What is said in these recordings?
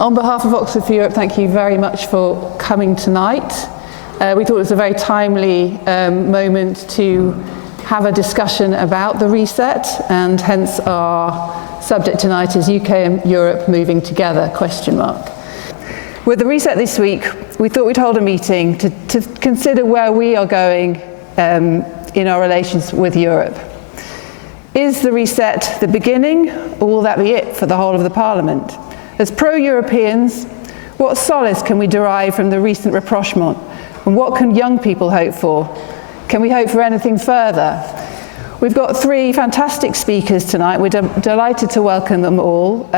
On behalf of Oxford for Europe, thank you very much for coming tonight. We thought it was a very timely moment to have a discussion about the reset, and hence our subject tonight is UK and Europe moving together, ? With the reset this week, we thought we'd hold a meeting to consider where we are going in our relations with Europe. Is the reset the beginning, or will that be it for the whole of the Parliament? As pro-Europeans, what solace can we derive from the recent rapprochement? And what can young people hope for? Can we hope for anything further? We've got three fantastic speakers tonight. We're delighted to welcome them all.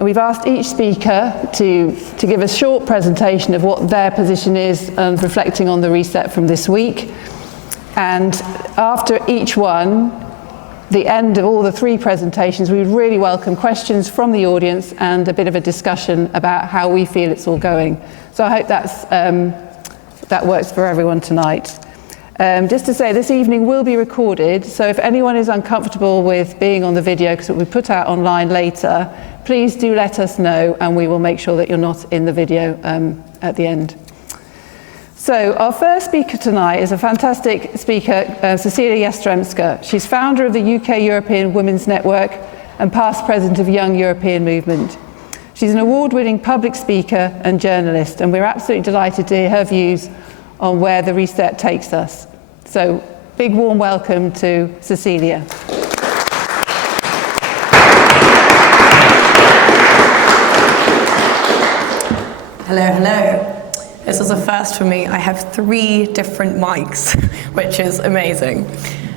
We've asked each speaker to give a short presentation of what their position is and reflecting on the reset from this week. And after each one, the end of all the three presentations, we would really welcome questions from the audience and a bit of a discussion about how we feel it's all going. So I hope that works for everyone tonight. Just to say, this evening will be recorded, so if anyone is uncomfortable with being on the video, because it will be put out online later, please do let us know and we will make sure that you're not in the video at the end. So our first speaker tonight is a fantastic speaker, Cecilia Jastrzębska. She's founder of the UK European Women's Network and past president of Young European Movement. She's an award-winning public speaker and journalist, and we're absolutely delighted to hear her views on where the reset takes us. So, big warm welcome to Cecilia. Hello, hello. This is a first for me. I have 3 different mics, which is amazing.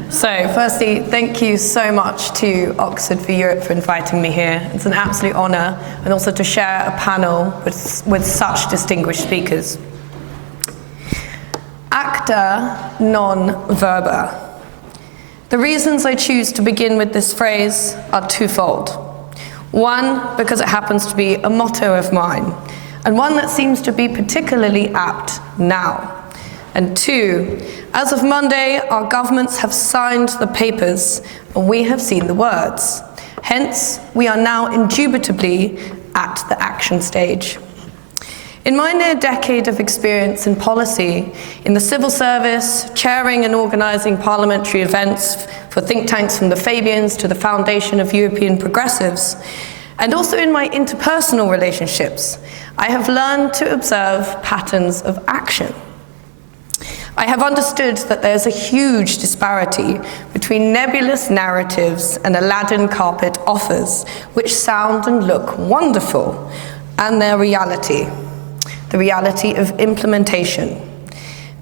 So, firstly, thank you so much to Oxford for Europe for inviting me here. It's an absolute honour, and also to share a panel with such distinguished speakers. Acta non verba. The reasons I choose to begin with this phrase are twofold. One, because it happens to be a motto of mine, and one that seems to be particularly apt now. And 2, as of Monday, our governments have signed the papers and we have seen the words. Hence, we are now indubitably at the action stage. In my near decade of experience in policy, in the civil service, chairing and organising parliamentary events for think tanks from the Fabians to the Foundation of European Progressives, and also in my interpersonal relationships, I have learned to observe patterns of action. I have understood that there's a huge disparity between nebulous narratives and Aladdin carpet offers, which sound and look wonderful, and their reality. The reality of implementation.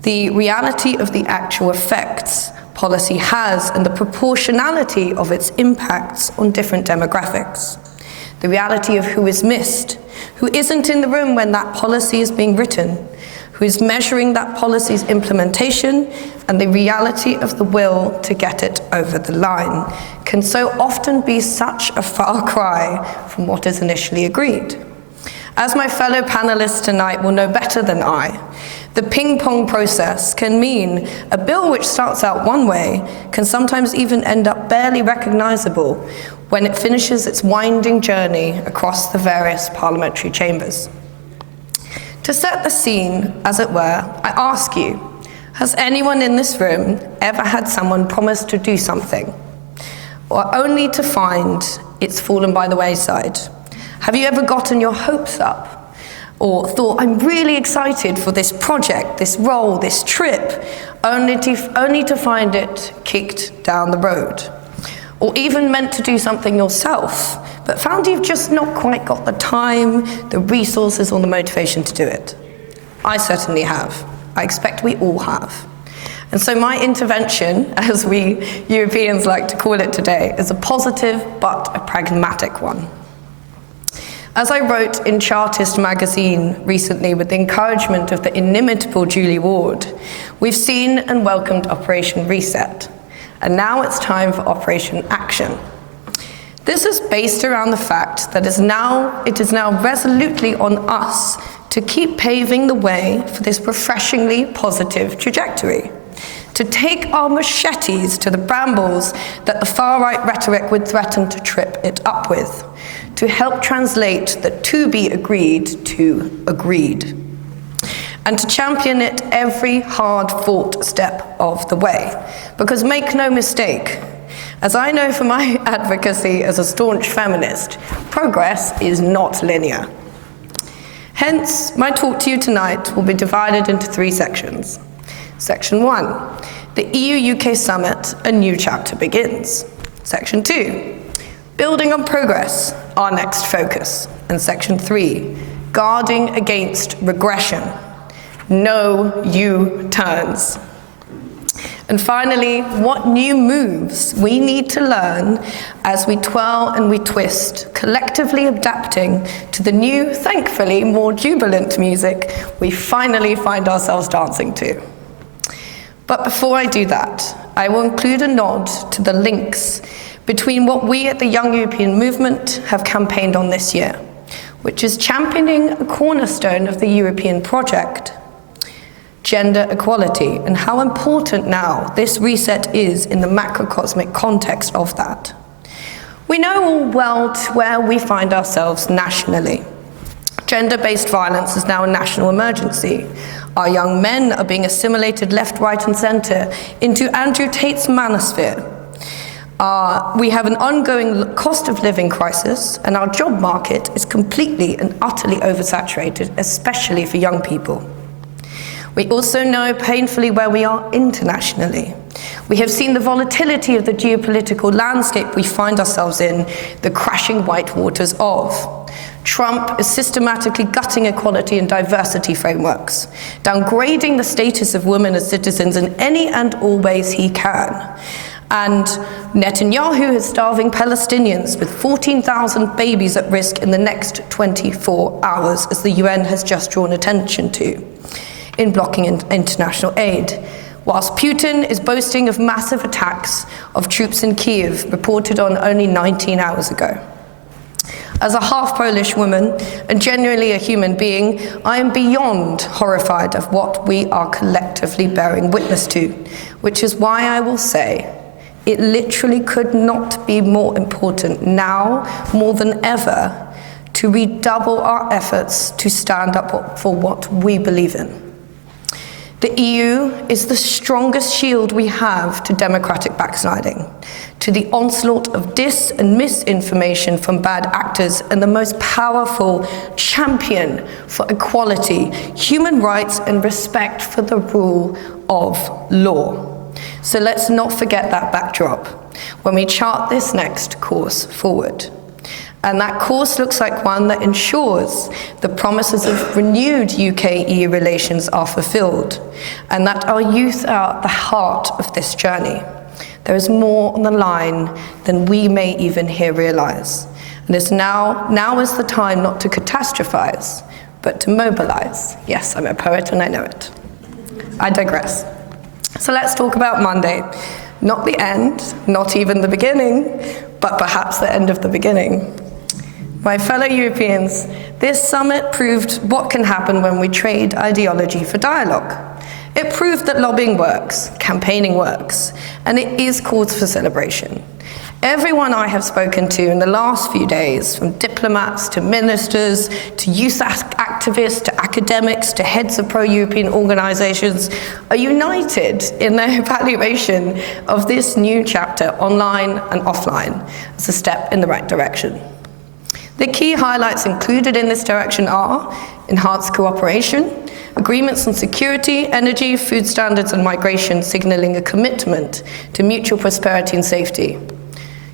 The reality of the actual effects policy has and the proportionality of its impacts on different demographics. The reality of who is missed, who isn't in the room when that policy is being written, who is measuring that policy's implementation, and the reality of the will to get it over the line can so often be such a far cry from what is initially agreed. As my fellow panelists tonight will know better than I, the ping-pong process can mean a bill which starts out one way can sometimes even end up barely recognisable when it finishes its winding journey across the various parliamentary chambers. To set the scene, as it were, I ask you, has anyone in this room ever had someone promise to do something, or only to find it's fallen by the wayside? Have you ever gotten your hopes up? Or thought, I'm really excited for this project, this role, this trip, only to find it kicked down the road? Or even meant to do something yourself, but found you've just not quite got the time, the resources, or the motivation to do it? I certainly have. I expect we all have. And so my intervention, as we Europeans like to call it today, is a positive but a pragmatic one. As I wrote in Chartist magazine recently with the encouragement of the inimitable Julie Ward, we've seen and welcomed Operation Reset, and now it's time for Operation Action. This is based around the fact that it is now resolutely on us to keep paving the way for this refreshingly positive trajectory. to take our machetes to the brambles that the far-right rhetoric would threaten to trip it up with, to help translate the to be agreed to agreed, and to champion it every hard-fought step of the way. Because make no mistake, as I know from my advocacy as a staunch feminist, progress is not linear. Hence, my talk to you tonight will be divided into 3 sections. Section 1, the EU-UK Summit, a new chapter begins. Section 2, building on progress, our next focus. And Section 3, guarding against regression, no U-turns. And finally, what new moves we need to learn as we twirl and we twist, collectively adapting to the new, thankfully, more jubilant music we finally find ourselves dancing to. But before I do that, I will include a nod to the links between what we at the Young European Movement have campaigned on this year, which is championing a cornerstone of the European project, gender equality, and how important now this reset is in the macrocosmic context of that. We know all well where we find ourselves nationally. Gender-based violence is now a national emergency. Our young men are being assimilated left, right, and centre into Andrew Tate's manosphere. We have an ongoing cost of living crisis, and our job market is completely and utterly oversaturated, especially for young people. We also know painfully where we are internationally. We have seen the volatility of the geopolitical landscape we find ourselves in, the crashing white waters of. Trump is systematically gutting equality and diversity frameworks, downgrading the status of women as citizens in any and all ways he can. And Netanyahu is starving Palestinians with 14,000 babies at risk in the next 24 hours, as the UN has just drawn attention to, in blocking international aid, whilst Putin is boasting of massive attacks of troops in Kyiv, reported on only 19 hours ago. As a half-Polish woman, and genuinely a human being, I am beyond horrified of what we are collectively bearing witness to, which is why I will say, it literally could not be more important now, more than ever, to redouble our efforts to stand up for what we believe in. The EU is the strongest shield we have to democratic backsliding, to the onslaught of dis and misinformation from bad actors, and the most powerful champion for equality, human rights, and respect for the rule of law. So let's not forget that backdrop when we chart this next course forward. And that course looks like one that ensures the promises of renewed UK-EU relations are fulfilled, and that our youth are at the heart of this journey. There is more on the line than we may even here realise. And it's now is the time not to catastrophize, but to mobilize. Yes, I'm a poet and I know it. I digress. So let's talk about Monday. Not the end, not even the beginning, but perhaps the end of the beginning. My fellow Europeans, this summit proved what can happen when we trade ideology for dialogue. It proved that lobbying works, campaigning works, and it is cause for celebration. Everyone I have spoken to in the last few days, from diplomats to ministers to youth activists to academics to heads of pro-European organisations, are united in their evaluation of this new chapter, online and offline, as a step in the right direction. The key highlights included in this direction are enhanced cooperation, agreements on security, energy, food standards and migration, signalling a commitment to mutual prosperity and safety.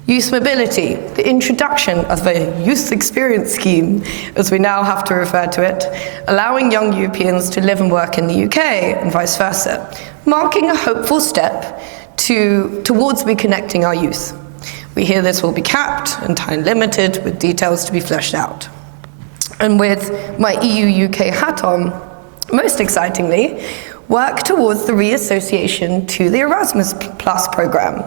Youth mobility, the introduction of a youth experience scheme, as we now have to refer to it, allowing young Europeans to live and work in the UK and vice versa, marking a hopeful step towards reconnecting our youth. We hear this will be capped and time limited, with details to be fleshed out. And with my EU-UK hat on, most excitingly, work towards the reassociation to the Erasmus Plus programme.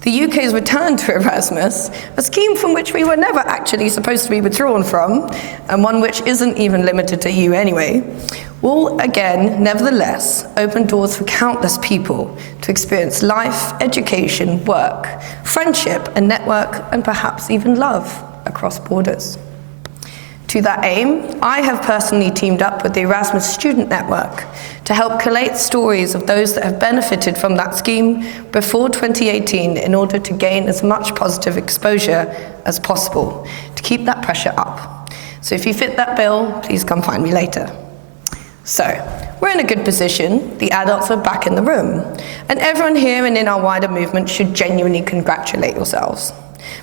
The UK's return to Erasmus, a scheme from which we were never actually supposed to be withdrawn from, and one which isn't even limited to EU anyway, will again, nevertheless, open doors for countless people to experience life, education, work, friendship, and network, and perhaps even love across borders. To that aim, I have personally teamed up with the Erasmus Student Network to help collate stories of those that have benefited from that scheme before 2018 in order to gain as much positive exposure as possible to keep that pressure up. So if you fit that bill, please come find me later. So, we're in a good position, the adults are back in the room, and everyone here and in our wider movement should genuinely congratulate yourselves,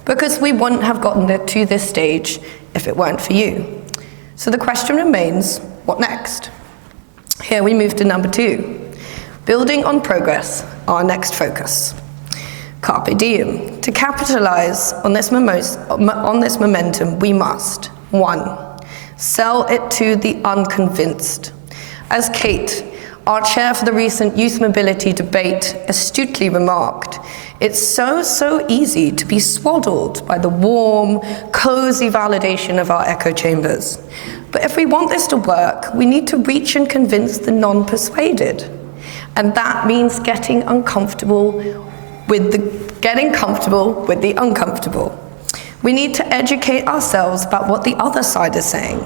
because we wouldn't have gotten to this stage if it weren't for you. So the question remains, what next? Here we move to number 2, building on progress, our next focus. Carpe diem. To capitalize on this momentum, we must, 1, sell it to the unconvinced. As Kate, our chair for the recent youth mobility debate, astutely remarked, it's so easy to be swaddled by the warm, cozy validation of our echo chambers. But if we want this to work, we need to reach and convince the non-persuaded. And that means getting comfortable with the uncomfortable. We need to educate ourselves about what the other side is saying,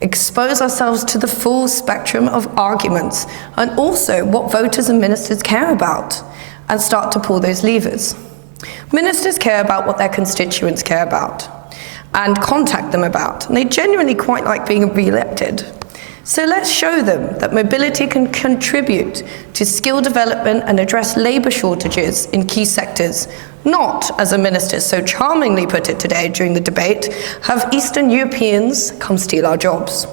expose ourselves to the full spectrum of arguments, and also what voters and ministers care about, and start to pull those levers. Ministers care about what their constituents care about, and contact them about, and they genuinely quite like being re-elected. So let's show them that mobility can contribute to skill development and address labour shortages in key sectors, not, as a minister so charmingly put it today during the debate, have Eastern Europeans come steal our jobs.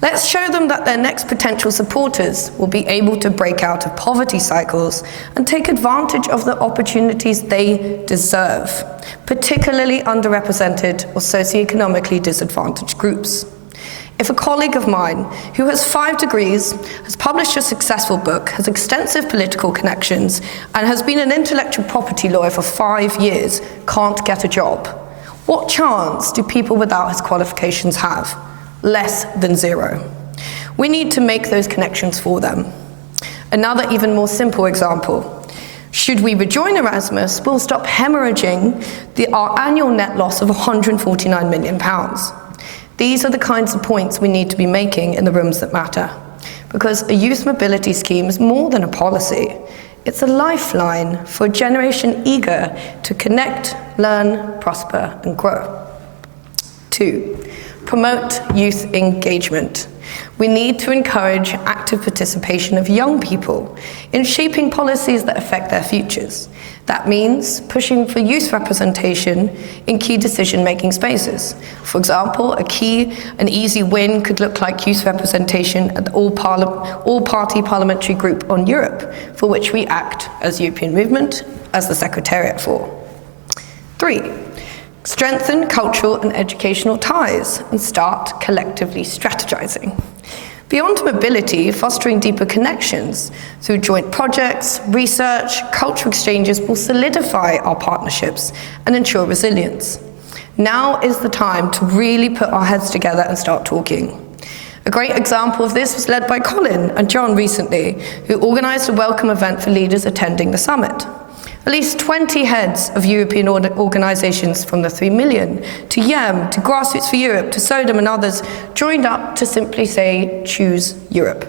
Let's show them that their next potential supporters will be able to break out of poverty cycles and take advantage of the opportunities they deserve, particularly underrepresented or socioeconomically disadvantaged groups. If a colleague of mine who has 5 degrees, has published a successful book, has extensive political connections, and has been an intellectual property lawyer for 5 years can't get a job, what chance do people without his qualifications have? Less than 0. We need to make those connections for them. Another even more simple example. Should we rejoin Erasmus, we'll stop hemorrhaging our annual net loss of £149 million. These are the kinds of points we need to be making in the rooms that matter, because a youth mobility scheme is more than a policy. It's a lifeline for a generation eager to connect, learn, prosper, and grow. 2, promote youth engagement. We need to encourage active participation of young people in shaping policies that affect their futures. That means pushing for youth representation in key decision-making spaces. For example, an easy win could look like youth representation at the all-party parliamentary group on Europe, for which we act as European Movement, as the Secretariat for. 3, strengthen cultural and educational ties and start collectively strategizing. Beyond mobility, fostering deeper connections through joint projects, research, cultural exchanges will solidify our partnerships and ensure resilience. Now is the time to really put our heads together and start talking. A great example of this was led by Colin and John recently, who organised a welcome event for leaders attending the summit. At least 20 heads of European organisations, from the 3 million, to YEM, to Grassroots for Europe, to SODEM and others, joined up to simply say, choose Europe.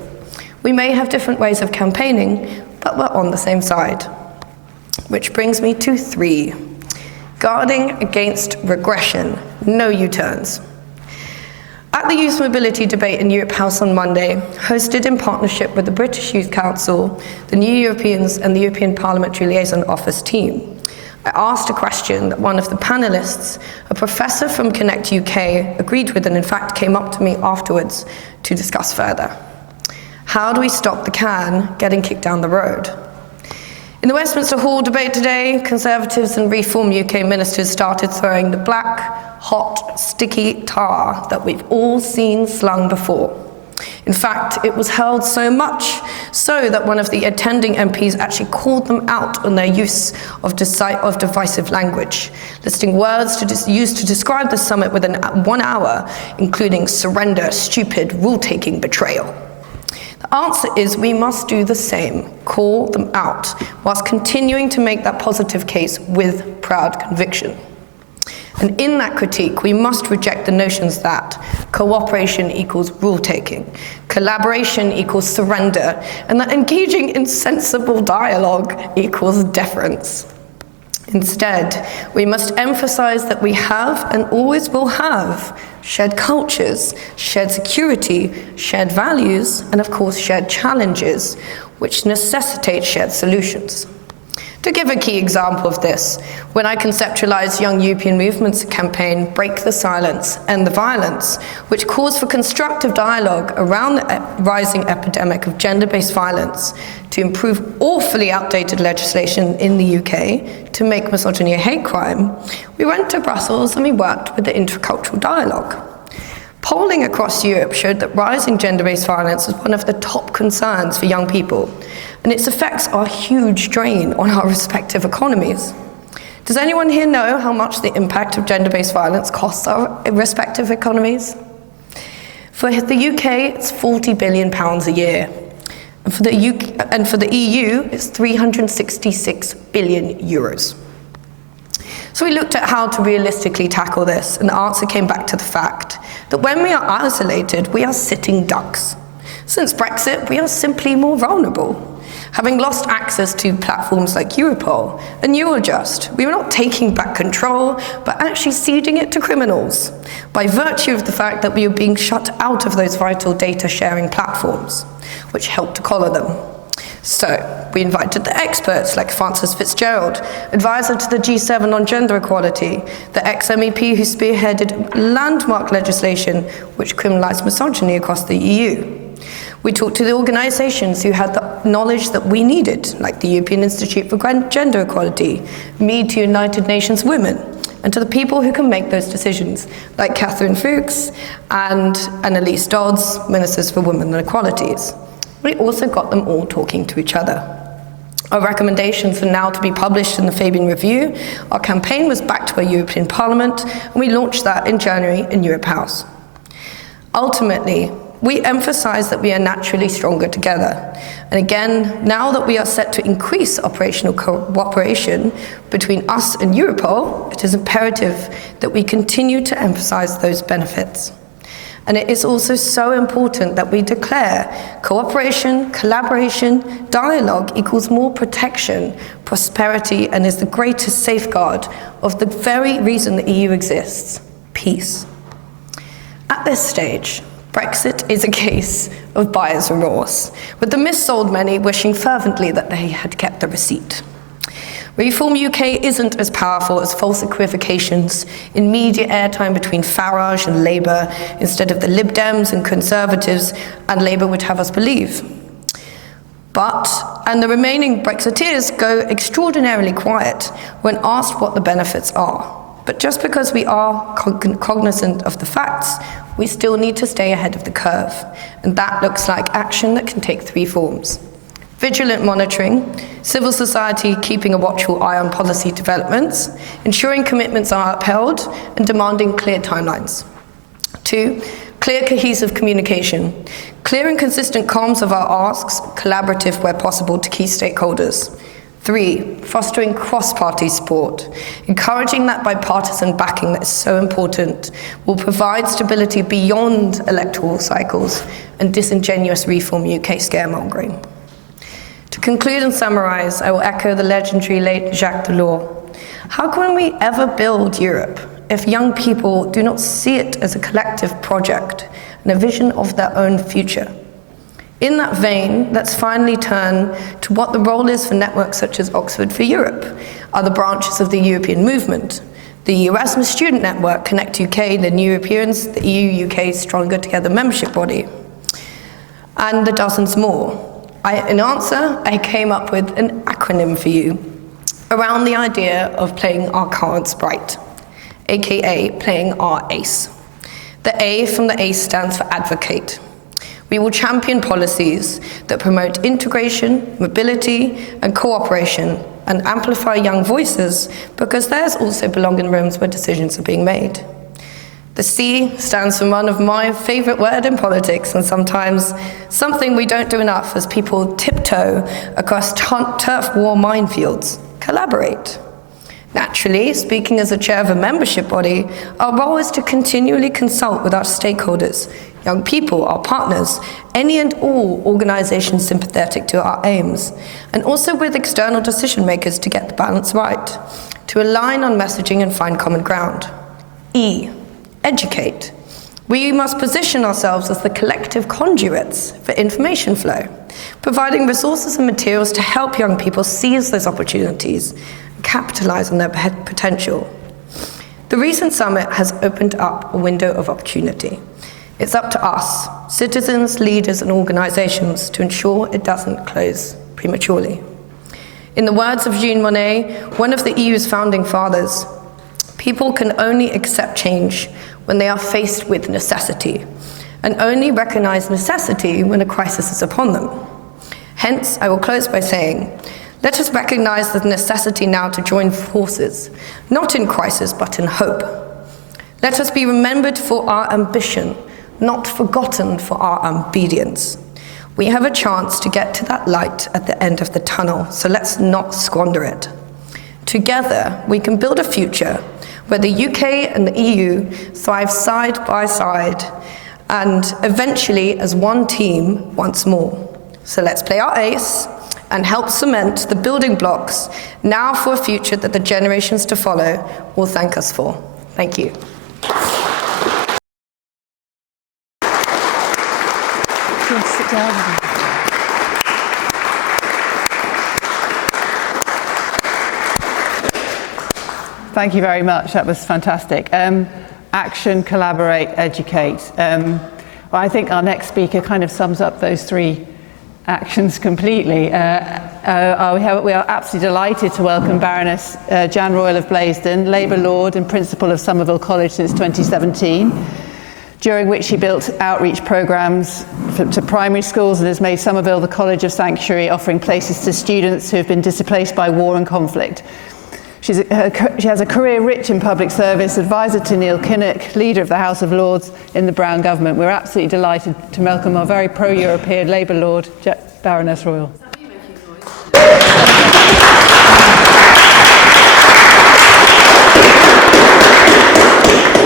We may have different ways of campaigning, but we're on the same side. Which brings me to 3, guarding against regression, no U-turns. At the Youth Mobility Debate in Europe House on Monday, hosted in partnership with the British Youth Council, the New Europeans and the European Parliamentary Liaison Office team, I asked a question that one of the panellists, a professor from Connect UK, agreed with and in fact came up to me afterwards to discuss further. How do we stop the can getting kicked down the road? In the Westminster Hall debate today, Conservatives and Reform UK ministers started throwing the black, hot, sticky tar that we've all seen slung before. In fact, it was held so much so that one of the attending MPs actually called them out on their use of divisive language, listing words used to describe the summit within 1 hour, including surrender, stupid, rule-taking, betrayal. The answer is we must do the same, call them out, whilst continuing to make that positive case with proud conviction. And in that critique, we must reject the notions that cooperation equals rule-taking, collaboration equals surrender, and that engaging in sensible dialogue equals deference. Instead, we must emphasize that we have and always will have shared cultures, shared security, shared values, and of course shared challenges, which necessitate shared solutions. To give a key example of this, when I conceptualized Young European Movement's campaign, Break the Silence, End the Violence, which calls for constructive dialogue around the rising epidemic of gender-based violence to improve awfully outdated legislation in the UK to make misogyny a hate crime, we went to Brussels and we worked with the intercultural dialogue. Polling across Europe showed that rising gender-based violence is one of the top concerns for young people, and its effects are a huge drain on our respective economies. Does anyone here know how much the impact of gender-based violence costs our respective economies? For the UK, it's £40 billion a year. And for the EU, it's 366 billion euros. So we looked at how to realistically tackle this, and the answer came back to the fact that when we are isolated, we are sitting ducks. Since Brexit, we are simply more vulnerable. Having lost access to platforms like Europol and Eurojust, we were not taking back control, but actually ceding it to criminals, by virtue of the fact that we were being shut out of those vital data-sharing platforms, which helped to collar them. So, we invited the experts like Frances Fitzgerald, advisor to the G7 on gender equality, the ex-MEP who spearheaded landmark legislation which criminalised misogyny across the EU. We talked to the organisations who had the knowledge that we needed, like the European Institute for Gender Equality, Mead to United Nations Women, and to the people who can make those decisions, like Catherine Fuchs and Annalise Dodds, Ministers for Women and Equalities. We also got them all talking to each other. Our recommendations are now to be published in the Fabian Review. Our campaign was backed by European Parliament, and we launched that in January in Europe House. Ultimately, we emphasize that we are naturally stronger together. And again, now that we are set to increase operational cooperation between us and Europol, it is imperative that we continue to emphasize those benefits. And it is also so important that we declare cooperation, collaboration, dialogue equals more protection, prosperity, and is the greatest safeguard of the very reason the EU exists, peace. At this stage, Brexit is a case of buyer's remorse, with the missold many wishing fervently that they had kept the receipt. Reform UK isn't as powerful as false equivocations in media airtime between Farage and Labour, instead of the Lib Dems and Conservatives and Labour would have us believe. And the remaining Brexiteers go extraordinarily quiet when asked what the benefits are. But just because we are cognizant of the facts, we still need to stay ahead of the curve. And that looks like action that can take three forms. Vigilant monitoring, civil society keeping a watchful eye on policy developments, ensuring commitments are upheld, and demanding clear timelines. 2, clear cohesive communication, clear and consistent comms of our asks, collaborative where possible to key stakeholders. 3, fostering cross-party support, encouraging that bipartisan backing that is so important will provide stability beyond electoral cycles and disingenuous Reform UK scaremongering. To conclude and summarise, I will echo the legendary late Jacques Delors. How can we ever build Europe if young people do not see it as a collective project and a vision of their own future? In that vein, let's finally turn to what the role is for networks such as Oxford for Europe, other branches of the European movement, the Erasmus Student Network, Connect UK, the New Europeans, the EU-UK Stronger Together membership body, and the dozens more. In answer, I came up with an acronym for you around the idea of playing our cards right, aka playing our ace. The A from the ACE stands for advocate. We will champion policies that promote integration, mobility, and cooperation, and amplify young voices, because theirs also belong in rooms where decisions are being made. The C stands for one of my favourite words in politics, and sometimes something we don't do enough as people tiptoe across turf war minefields: collaborate. Naturally, speaking as a chair of a membership body, our role is to continually consult with our stakeholders, young people, our partners, any and all organisations sympathetic to our aims, and also with external decision makers to get the balance right, to align on messaging and find common ground. E, educate. We must position ourselves as the collective conduits for information flow, providing resources and materials to help young people seize those opportunities, capitalise on their potential. The recent summit has opened up a window of opportunity. It's up to us, citizens, leaders and organisations, to ensure it doesn't close prematurely. In the words of Jean Monnet, one of the EU's founding fathers, people can only accept change when they are faced with necessity, and only recognise necessity when a crisis is upon them. Hence, I will close by saying, let us recognise the necessity now to join forces, not in crisis, but in hope. Let us be remembered for our ambition, not forgotten for our obedience. We have a chance to get to that light at the end of the tunnel, so let's not squander it. Together, we can build a future where the UK and the EU thrive side by side, and eventually as one team once more. So let's play our ace and help cement the building blocks now for a future that the generations to follow will thank us for. Thank you. Sit down. Thank you very much. That was fantastic. Action, collaborate, educate. Well, I think our next speaker kind of sums up those three actions completely. We are absolutely delighted to welcome Baroness Jan Royal of Blaisdon, Labour Lord and Principal of Somerville College since 2017, during which she built outreach programmes to primary schools and has made Somerville the College of Sanctuary, offering places to students who have been displaced by war and conflict. She has a career rich in public service, advisor to Neil Kinnock, leader of the House of Lords in the Brown government. We're absolutely delighted to welcome our very pro-European Labour Lord, Baroness Royal.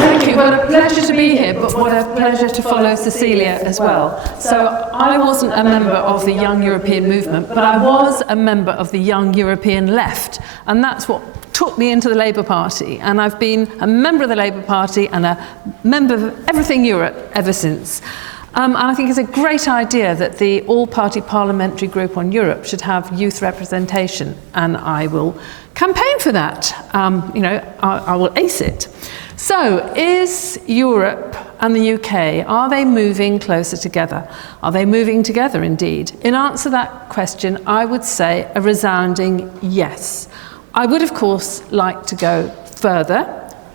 Thank you. Well, a pleasure to be here, but what a pleasure to follow Cecilia as well. So I wasn't a member of the Young European movement, but I was a member of the Young European Left, and that's what took me into the Labour Party, and I've been a member of the Labour Party and a member of Everything Europe ever since. And I think it's a great idea that the all-party parliamentary group on Europe should have youth representation, and I will campaign for that. I will ace it. So, is Europe and the UK, are they moving closer together? Are they moving together indeed? In answer to that question, I would say a resounding yes. I would, of course, like to go further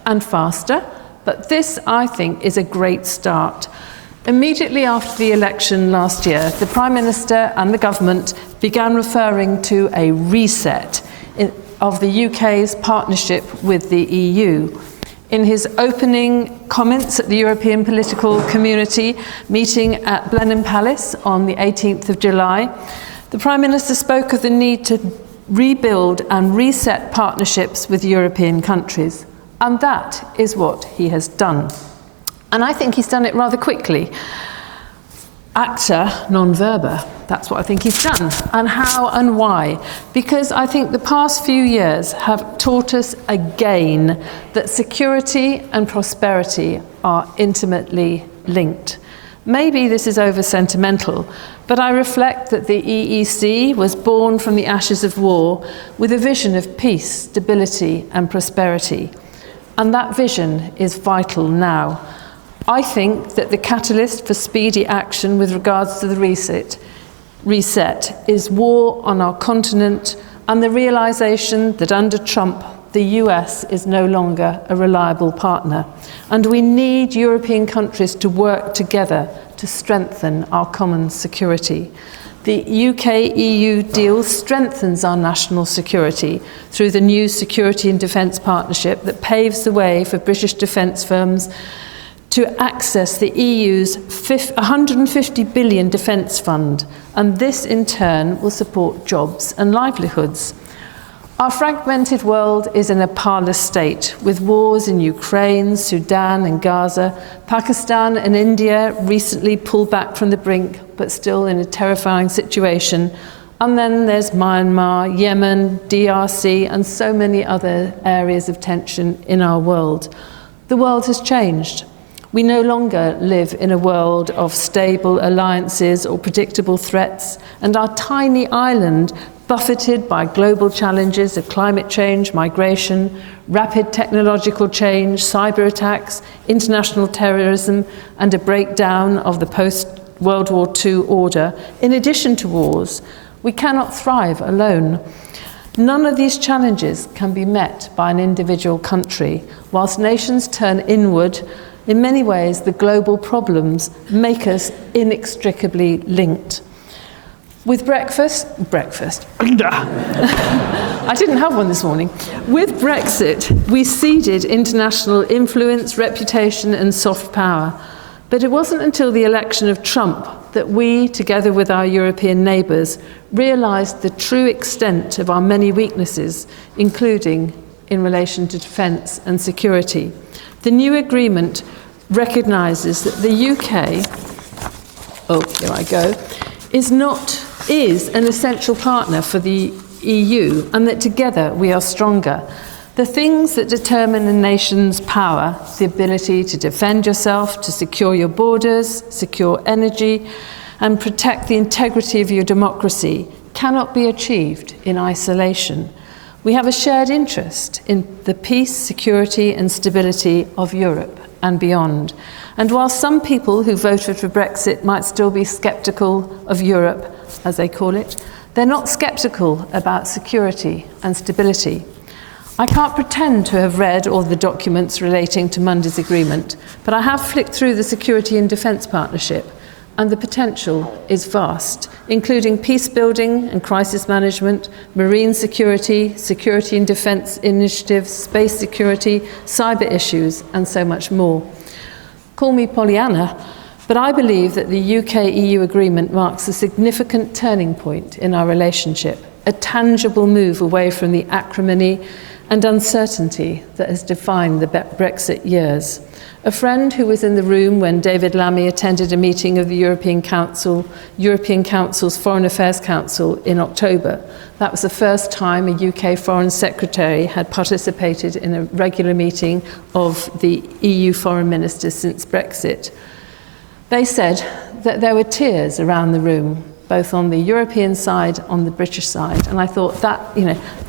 and faster, but this, I think, is a great start. Immediately after the election last year, the Prime Minister and the government began referring to a reset of the UK's partnership with the EU. In his opening comments at the European Political Community meeting at Blenheim Palace on the 18th of July, the Prime Minister spoke of the need to rebuild and reset partnerships with European countries. And that is what he has done. And I think he's done it rather quickly. Acta non verba, that's what I think he's done. And how and why? Because I think the past few years have taught us again that security and prosperity are intimately linked. Maybe this is over-sentimental, but I reflect that the EEC was born from the ashes of war with a vision of peace, stability and prosperity. And that vision is vital now. I think that the catalyst for speedy action with regards to the reset is war on our continent and the realisation that under Trump, the US is no longer a reliable partner. And we need European countries to work together to strengthen our common security. The UK-EU deal strengthens our national security through the new Security and Defence Partnership that paves the way for British defence firms to access the EU's 150 billion defence fund, and this in turn will support jobs and livelihoods. Our fragmented world is in a parlous state, with wars in Ukraine, Sudan and Gaza. Pakistan and India recently pulled back from the brink, but still in a terrifying situation. And then there's Myanmar, Yemen, DRC, and so many other areas of tension in our world. The world has changed. We no longer live in a world of stable alliances or predictable threats, and our tiny island, buffeted by global challenges of climate change, migration, rapid technological change, cyber attacks, international terrorism, and a breakdown of the post-World War II order, in addition to wars, we cannot thrive alone. None of these challenges can be met by an individual country. Whilst nations turn inward, in many ways the global problems make us inextricably linked. With breakfast, I didn't have one this morning. With Brexit, we ceded international influence, reputation and soft power. But it wasn't until the election of Trump that we, together with our European neighbours, realised the true extent of our many weaknesses, including in relation to defence and security. The new agreement recognises that the UK, is an essential partner for the EU, and that together we are stronger. The things that determine a nation's power, the ability to defend yourself, to secure your borders, secure energy, and protect the integrity of your democracy, cannot be achieved in isolation. We have a shared interest in the peace, security, and stability of Europe and beyond. And while some people who voted for Brexit might still be sceptical of Europe, as they call it, they're not sceptical about security and stability. I can't pretend to have read all the documents relating to Monday's agreement, but I have flicked through the Security and Defence Partnership, and the potential is vast, including peace building and crisis management, marine security, security and defence initiatives, space security, cyber issues, and so much more. Call me Pollyanna, but I believe that the UK-EU agreement marks a significant turning point in our relationship, a tangible move away from the acrimony and uncertainty that has defined the Brexit years. A friend who was in the room when David Lammy attended a meeting of the European Council's Foreign Affairs Council in October. That was the first time a UK Foreign Secretary had participated in a regular meeting of the EU foreign ministers since Brexit. They said that there were tears around the room, both on the European side, on the British side, and I thought that,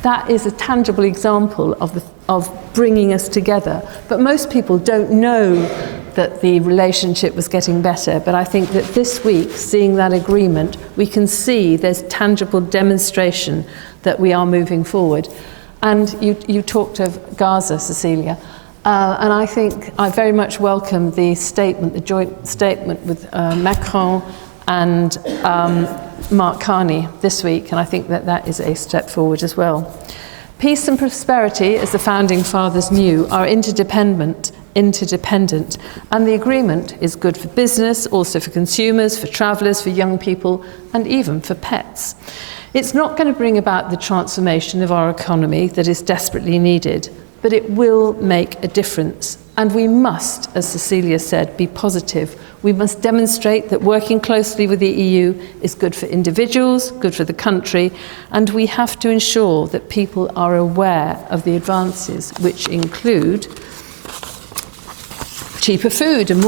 that is a tangible example of bringing us together. But most people don't know that the relationship was getting better. But I think that this week, seeing that agreement, we can see there's tangible demonstration that we are moving forward. And you talked of Gaza, Cecilia. And I think I very much welcome the statement, the joint statement with Macron and Mark Carney this week, and I think that that is a step forward as well. Peace and prosperity, as the Founding Fathers knew, are interdependent, and the agreement is good for business, also for consumers, for travellers, for young people, and even for pets. It's not going to bring about the transformation of our economy that is desperately needed, but it will make a difference. And we must, as Cecilia said, be positive. We must demonstrate that working closely with the EU is good for individuals, good for the country, and we have to ensure that people are aware of the advances, which include cheaper food and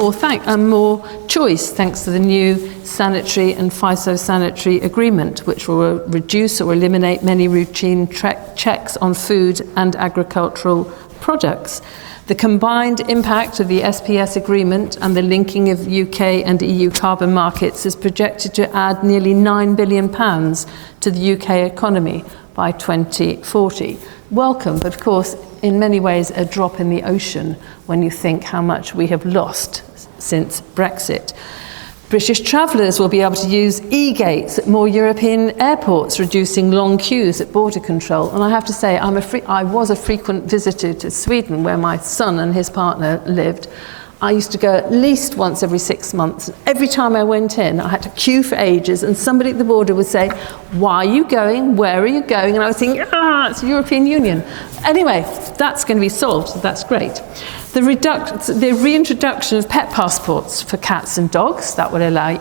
more choice, thanks to the new sanitary and phytosanitary agreement, which will reduce or eliminate many routine checks on food and agricultural products. The combined impact of the SPS agreement and the linking of UK and EU carbon markets is projected to add nearly £9 billion to the UK economy by 2040. Welcome, but of course, in many ways, a drop in the ocean when you think how much we have lost since Brexit. British travellers will be able to use e-gates at more European airports, reducing long queues at border control. And I have to say, I was a frequent visitor to Sweden, where my son and his partner lived. I used to go at least once every 6 months. Every time I went in, I had to queue for ages, and somebody at the border would say, "Why are you going? Where are you going?" And I was thinking, it's the European Union. Anyway, that's going to be solved, so that's great. The reintroduction of pet passports for cats and dogs, that will allow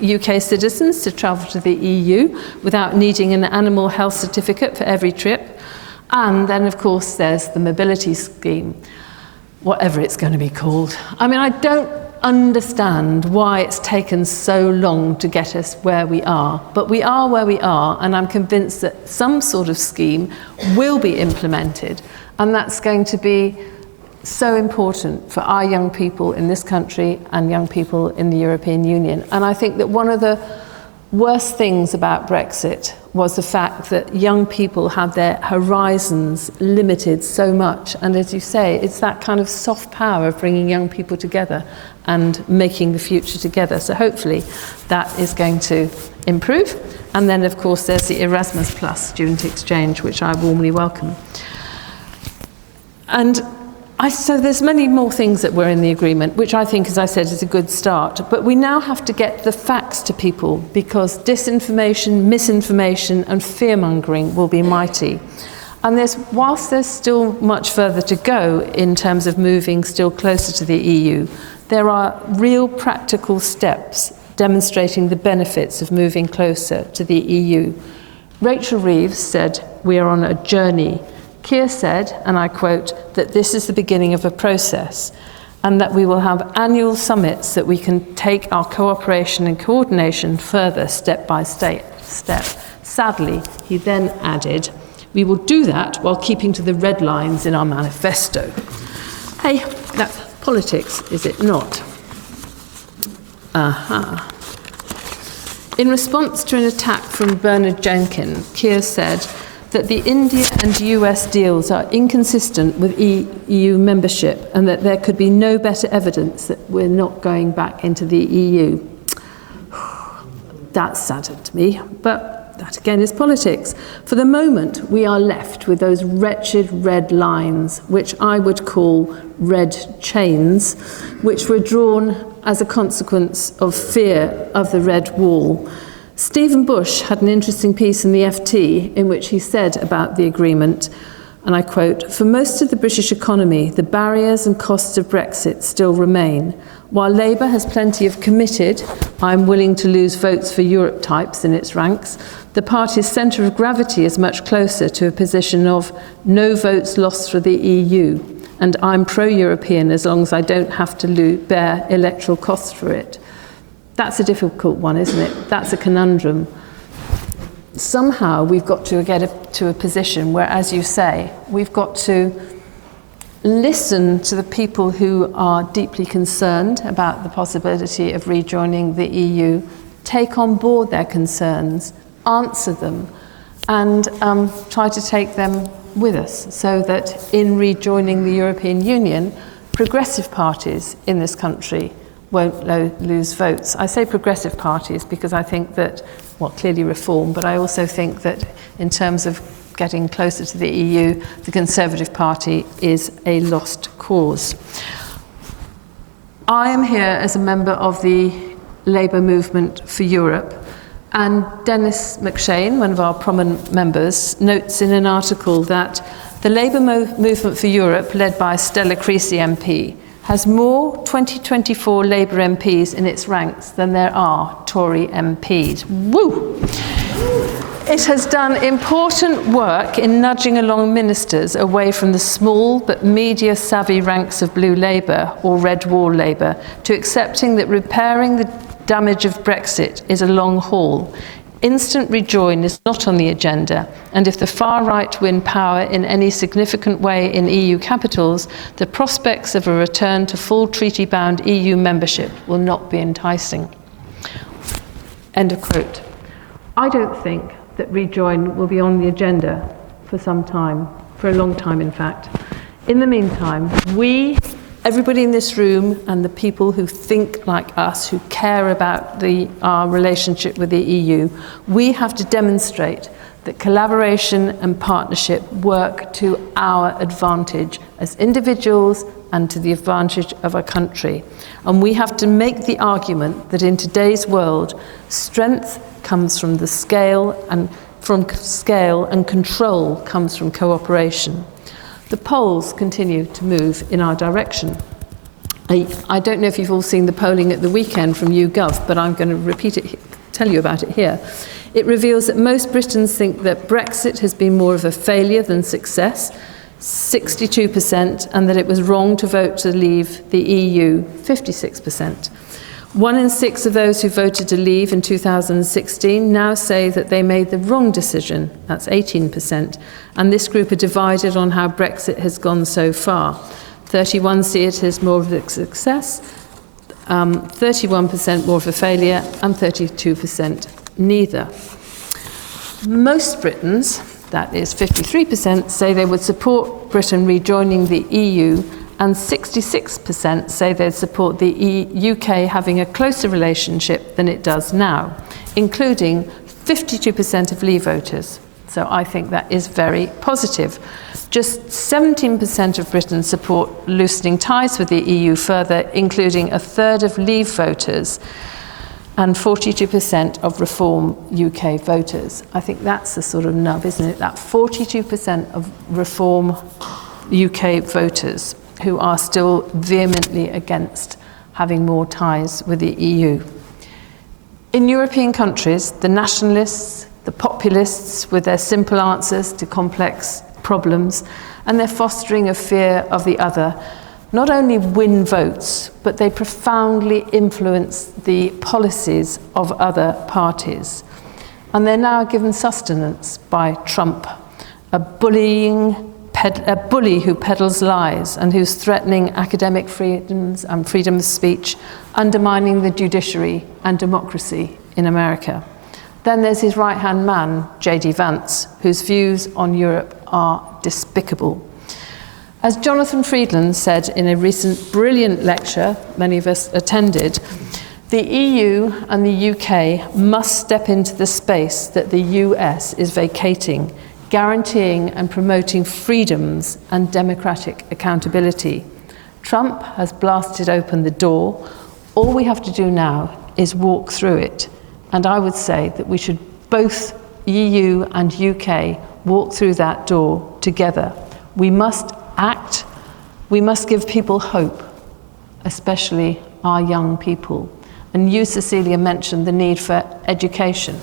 UK citizens to travel to the EU without needing an animal health certificate for every trip. And then, of course, there's the mobility scheme, whatever it's going to be called. I mean, I don't understand why it's taken so long to get us where we are, but we are where we are, and I'm convinced that some sort of scheme will be implemented, and that's going to be so important for our young people in this country and young people in the European Union. And I think that one of the worst things about Brexit was the fact that young people had their horizons limited so much. And as you say, it's that kind of soft power of bringing young people together and making the future together. So hopefully that is going to improve. And then, of course, there's the Erasmus Plus student exchange, which I warmly welcome. And so there's many more things that were in the agreement, which I think, as I said, is a good start. But we now have to get the facts to people, because disinformation, misinformation and fear-mongering will be mighty. And whilst there's still much further to go in terms of moving still closer to the EU, there are real practical steps demonstrating the benefits of moving closer to the EU. Rachel Reeves said, "We are on a journey." Keir said, and I quote, that this is the beginning of a process, and that we will have annual summits that we can take our cooperation and coordination further step by step. Sadly, he then added, "We will do that while keeping to the red lines in our manifesto." Hey, that's politics, is it not? In response to an attack from Bernard Jenkin, Keir said that the India and US deals are inconsistent with EU membership, and that there could be no better evidence that we're not going back into the EU. That saddened me, but that again is politics. For the moment, we are left with those wretched red lines, which I would call red chains, which were drawn as a consequence of fear of the red wall. Stephen Bush had an interesting piece in the FT in which he said about the agreement, and I quote, "For most of the British economy, the barriers and costs of Brexit still remain. While Labour has plenty of committed, I'm willing to lose votes for Europe types in its ranks, the party's centre of gravity is much closer to a position of no votes lost for the EU, and I'm pro-European as long as I don't have to bear electoral costs for it." That's a difficult one, isn't it? That's a conundrum. Somehow we've got to get to a position where, as you say, we've got to listen to the people who are deeply concerned about the possibility of rejoining the EU, take on board their concerns, answer them, and try to take them with us, so that in rejoining the European Union, progressive parties in this country won't lose votes. I say progressive parties because I think that, well, clearly Reform, but I also think that in terms of getting closer to the EU, the Conservative Party is a lost cause. I am here as a member of the Labour Movement for Europe, and Dennis McShane, one of our prominent members, notes in an article that the Labour Movement for Europe, led by Stella Creasy MP, has more 2024 Labour MPs in its ranks than there are Tory MPs. Woo! It has done important work in nudging along ministers away from the small but media-savvy ranks of Blue Labour or Red Wall Labour to accepting that repairing the damage of Brexit is a long haul. Instant rejoin is not on the agenda, and if the far right win power in any significant way in EU capitals, the prospects of a return to full treaty-bound EU membership will not be enticing. End of quote. I don't think that rejoin will be on the agenda for some time, for a long time in fact. In the meantime, we Everybody in this room and the people who think like us, who care about our relationship with the EU, we have to demonstrate that collaboration and partnership work to our advantage as individuals and to the advantage of our country. And we have to make the argument that in today's world, strength comes from the scale and control comes from cooperation. The polls continue to move in our direction. I don't know if you've all seen the polling at the weekend from YouGov, but I'm going to tell you about it here. It reveals that most Britons think that Brexit has been more of a failure than success, 62%, and that it was wrong to vote to leave the EU, 56%. 1 in 6 of those who voted to leave in 2016 now say that they made the wrong decision, that's 18%, and this group are divided on how Brexit has gone so far. 31 see it as more of a success, 31% more of a failure, and 32% neither. Most Britons, that is 53%, say they would support Britain rejoining the EU, and 66% say they'd support the UK having a closer relationship than it does now, including 52% of Leave voters. So I think that is very positive. Just 17% of Britons support loosening ties with the EU further, including a third of Leave voters, and 42% of Reform UK voters. I think that's the sort of nub, isn't it? That 42% of Reform UK voters who are still vehemently against having more ties with the EU. In European countries, the nationalists, the populists with their simple answers to complex problems, and their fostering of fear of the other, not only win votes, but they profoundly influence the policies of other parties. And they're now given sustenance by Trump, a bully who peddles lies and who's threatening academic freedoms and freedom of speech, undermining the judiciary and democracy in America. Then there's his right-hand man, J.D. Vance, whose views on Europe are despicable. As Jonathan Friedland said in a recent brilliant lecture many of us attended, the EU and the UK must step into the space that the US is vacating, guaranteeing and promoting freedoms and democratic accountability. Trump has blasted open the door. All we have to do now is walk through it. And I would say that we should both, EU and UK, walk through that door together. We must act. We must give people hope, especially our young people. And you, Cecilia, mentioned the need for education.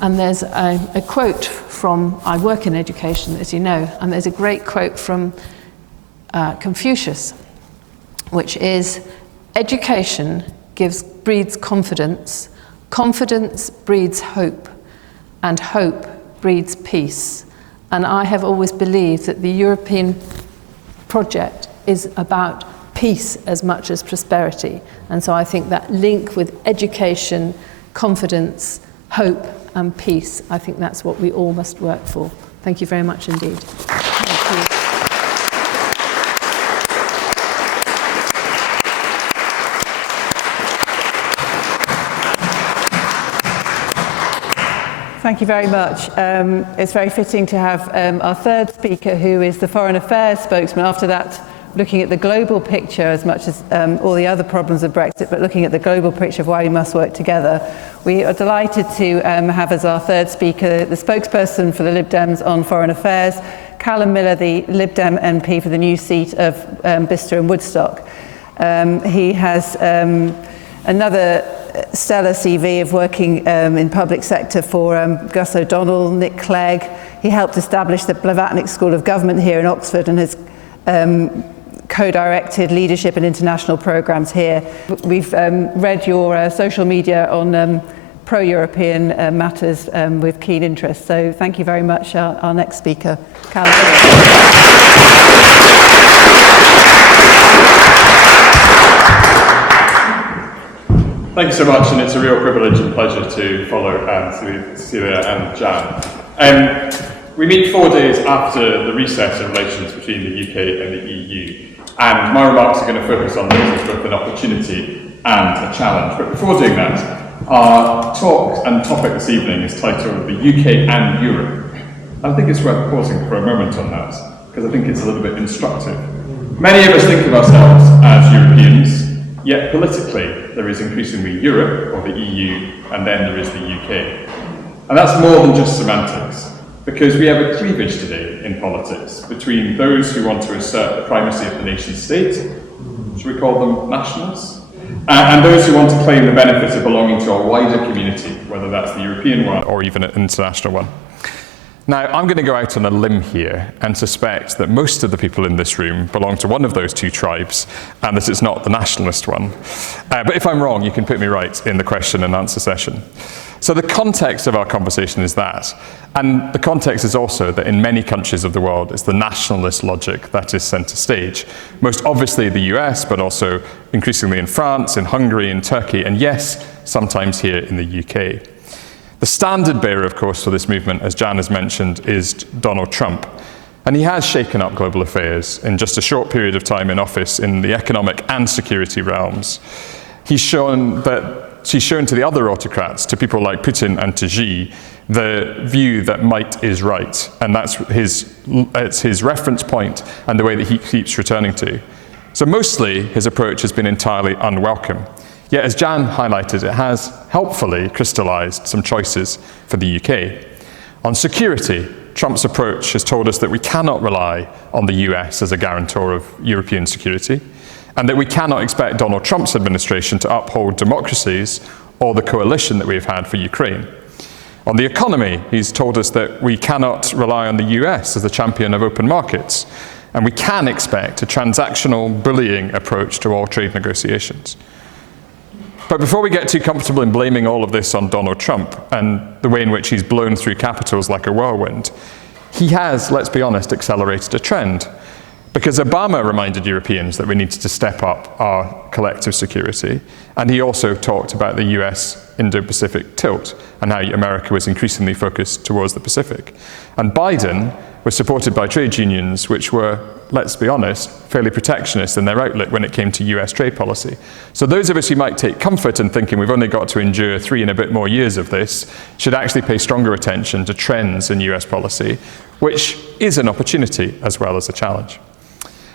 And there's a quote from, I work in education, as you know, and there's a great quote from Confucius, which is, education breeds confidence, confidence breeds hope, and hope breeds peace. And I have always believed that the European project is about peace as much as prosperity. And so I think that link with education, confidence, hope, and peace, I think that's what we all must work for. Thank you very much indeed. Thank you. Thank you very much. It's very fitting to have our third speaker, who is the Foreign Affairs spokesman. After that, looking at the global picture as much as all the other problems of Brexit, but looking at the global picture of why we must work together. We are delighted to have as our third speaker the spokesperson for the Lib Dems on Foreign Affairs, Callum Miller, the Lib Dem MP for the new seat of Bicester and Woodstock. He has another stellar CV of working in public sector for Gus O'Donnell, Nick Clegg. He helped establish the Blavatnik School of Government here in Oxford and has co-directed leadership and international programs here. We've read your social media on pro-European matters with keen interest. So thank you very much. Our next speaker, Callum. Thank you so much, and it's a real privilege and pleasure to follow Cecilia and Jan. We meet 4 days after the recess in relations between the UK and the EU, And my remarks are going to focus on this as both an opportunity and a challenge. But before doing that, our talk and topic this evening is titled The UK and Europe. And I think it's worth pausing for a moment on that, because I think it's a little bit instructive. Many of us think of ourselves as Europeans, yet politically there is increasingly Europe, or the EU, and then there is the UK. And that's more than just semantics, because we have a cleavage today in politics between those who want to assert the primacy of the nation state, should we call them nationals, and those who want to claim the benefits of belonging to a wider community, whether that's the European one or even an international one. Now, I'm going to go out on a limb here and suspect that most of the people in this room belong to one of those two tribes, and that it's not the nationalist one. But if I'm wrong, you can put me right in the question and answer session. So the context of our conversation is that. And the context is also that in many countries of the world, it's the nationalist logic that is centre stage. Most obviously the US, but also increasingly in France, in Hungary, in Turkey, and yes, sometimes here in the UK. The standard bearer, of course, for this movement, as Jan has mentioned, is Donald Trump. And he has shaken up global affairs in just a short period of time in office in the economic and security realms. He's shown to the other autocrats, to people like Putin and to Xi, the view that might is right. And that's his reference point and the way that he keeps returning to. So mostly, his approach has been entirely unwelcome. Yet, as Jan highlighted, it has helpfully crystallised some choices for the UK. On security, Trump's approach has told us that we cannot rely on the US as a guarantor of European security, and that we cannot expect Donald Trump's administration to uphold democracies or the coalition that we have had for Ukraine. On the economy, he's told us that we cannot rely on the US as the champion of open markets, and we can expect a transactional bullying approach to all trade negotiations. But before we get too comfortable in blaming all of this on Donald Trump and the way in which he's blown through capitals like a whirlwind, he has, let's be honest, accelerated a trend. Because Obama reminded Europeans that we needed to step up our collective security, and he also talked about the US Indo-Pacific tilt and how America was increasingly focused towards the Pacific. And Biden was supported by trade unions which were, let's be honest, fairly protectionist in their outlook when it came to US trade policy. So those of us who might take comfort in thinking we've only got to endure 3 and a bit more years of this should actually pay stronger attention to trends in US policy, which is an opportunity as well as a challenge.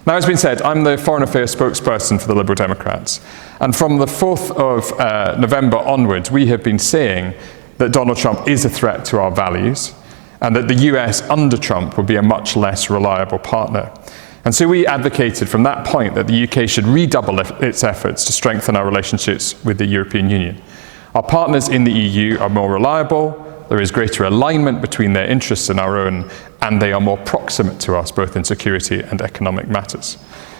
Now, as has been said, I'm the Foreign Affairs spokesperson for the Liberal Democrats. And from the 4th of November onwards, we have been saying that Donald Trump is a threat to our values, and that the US under Trump will be a much less reliable partner. And so we advocated from that point that the UK should redouble its efforts to strengthen our relationships with the European Union. Our partners in the EU are more reliable, there is greater alignment between their interests and our own, and they are more proximate to us, both in security and economic matters.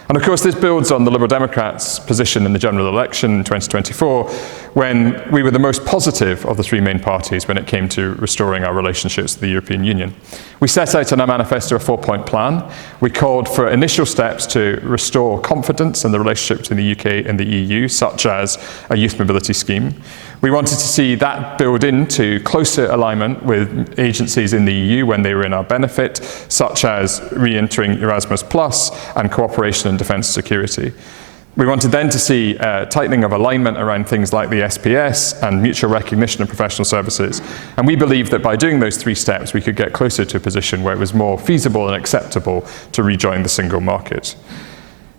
And of course, this builds on the Liberal Democrats' position in the general election in 2024, when we were the most positive of the 3 main parties when it came to restoring our relationships with the European Union. We set out in our manifesto a 4-point plan. We called for initial steps to restore confidence in the relationship between the UK and the EU, such as a youth mobility scheme. We wanted to see that build into closer alignment with agencies in the EU when they were in our benefit, such as re-entering Erasmus Plus and cooperation in defence and security. We wanted then to see tightening of alignment around things like the SPS and mutual recognition of professional services. And we believed that by doing those 3 steps, we could get closer to a position where it was more feasible and acceptable to rejoin the single market.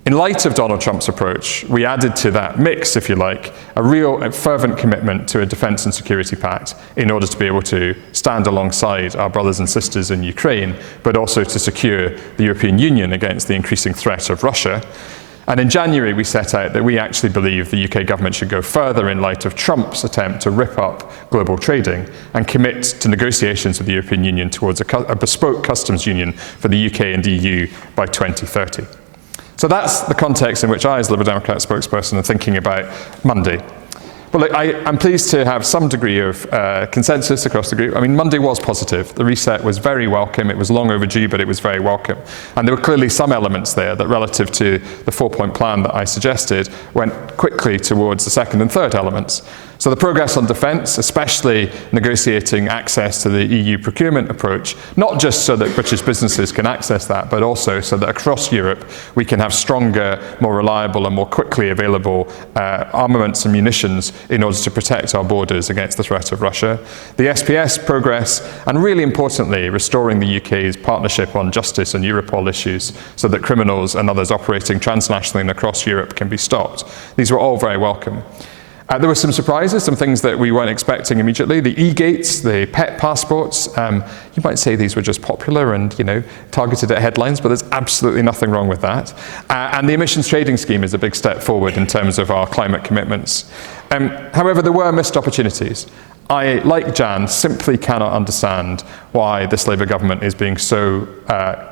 In light of Donald Trump's approach, we added to that mix, if you like, a real fervent commitment to a defence and security pact in order to be able to stand alongside our brothers and sisters in Ukraine, but also to secure the European Union against the increasing threat of Russia. And in January, we set out that we actually believe the UK government should go further in light of Trump's attempt to rip up global trading and commit to negotiations with the European Union towards a bespoke customs union for the UK and EU by 2030. So that's the context in which I, as Liberal Democrat spokesperson, am thinking about Monday. Well, look, I'm pleased to have some degree of consensus across the group. I mean, Monday was positive. The reset was very welcome. It was long overdue, but it was very welcome. And there were clearly some elements there that, relative to the 4-point plan that I suggested, went quickly towards the 2nd and 3rd elements. So the progress on defence, especially negotiating access to the EU procurement approach, not just so that British businesses can access that, but also so that across Europe we can have stronger, more reliable and more quickly available armaments and munitions in order to protect our borders against the threat of Russia. The SPS progress, and really importantly, restoring the UK's partnership on justice and Europol issues so that criminals and others operating transnationally and across Europe can be stopped. These were all very welcome. There were some surprises, some things that we weren't expecting immediately. The e-gates, the pet passports, you might say these were just popular and, targeted at headlines, but there's absolutely nothing wrong with that. And the emissions trading scheme is a big step forward in terms of our climate commitments. However, there were missed opportunities. I, like Jan, simply cannot understand why this Labour government is being so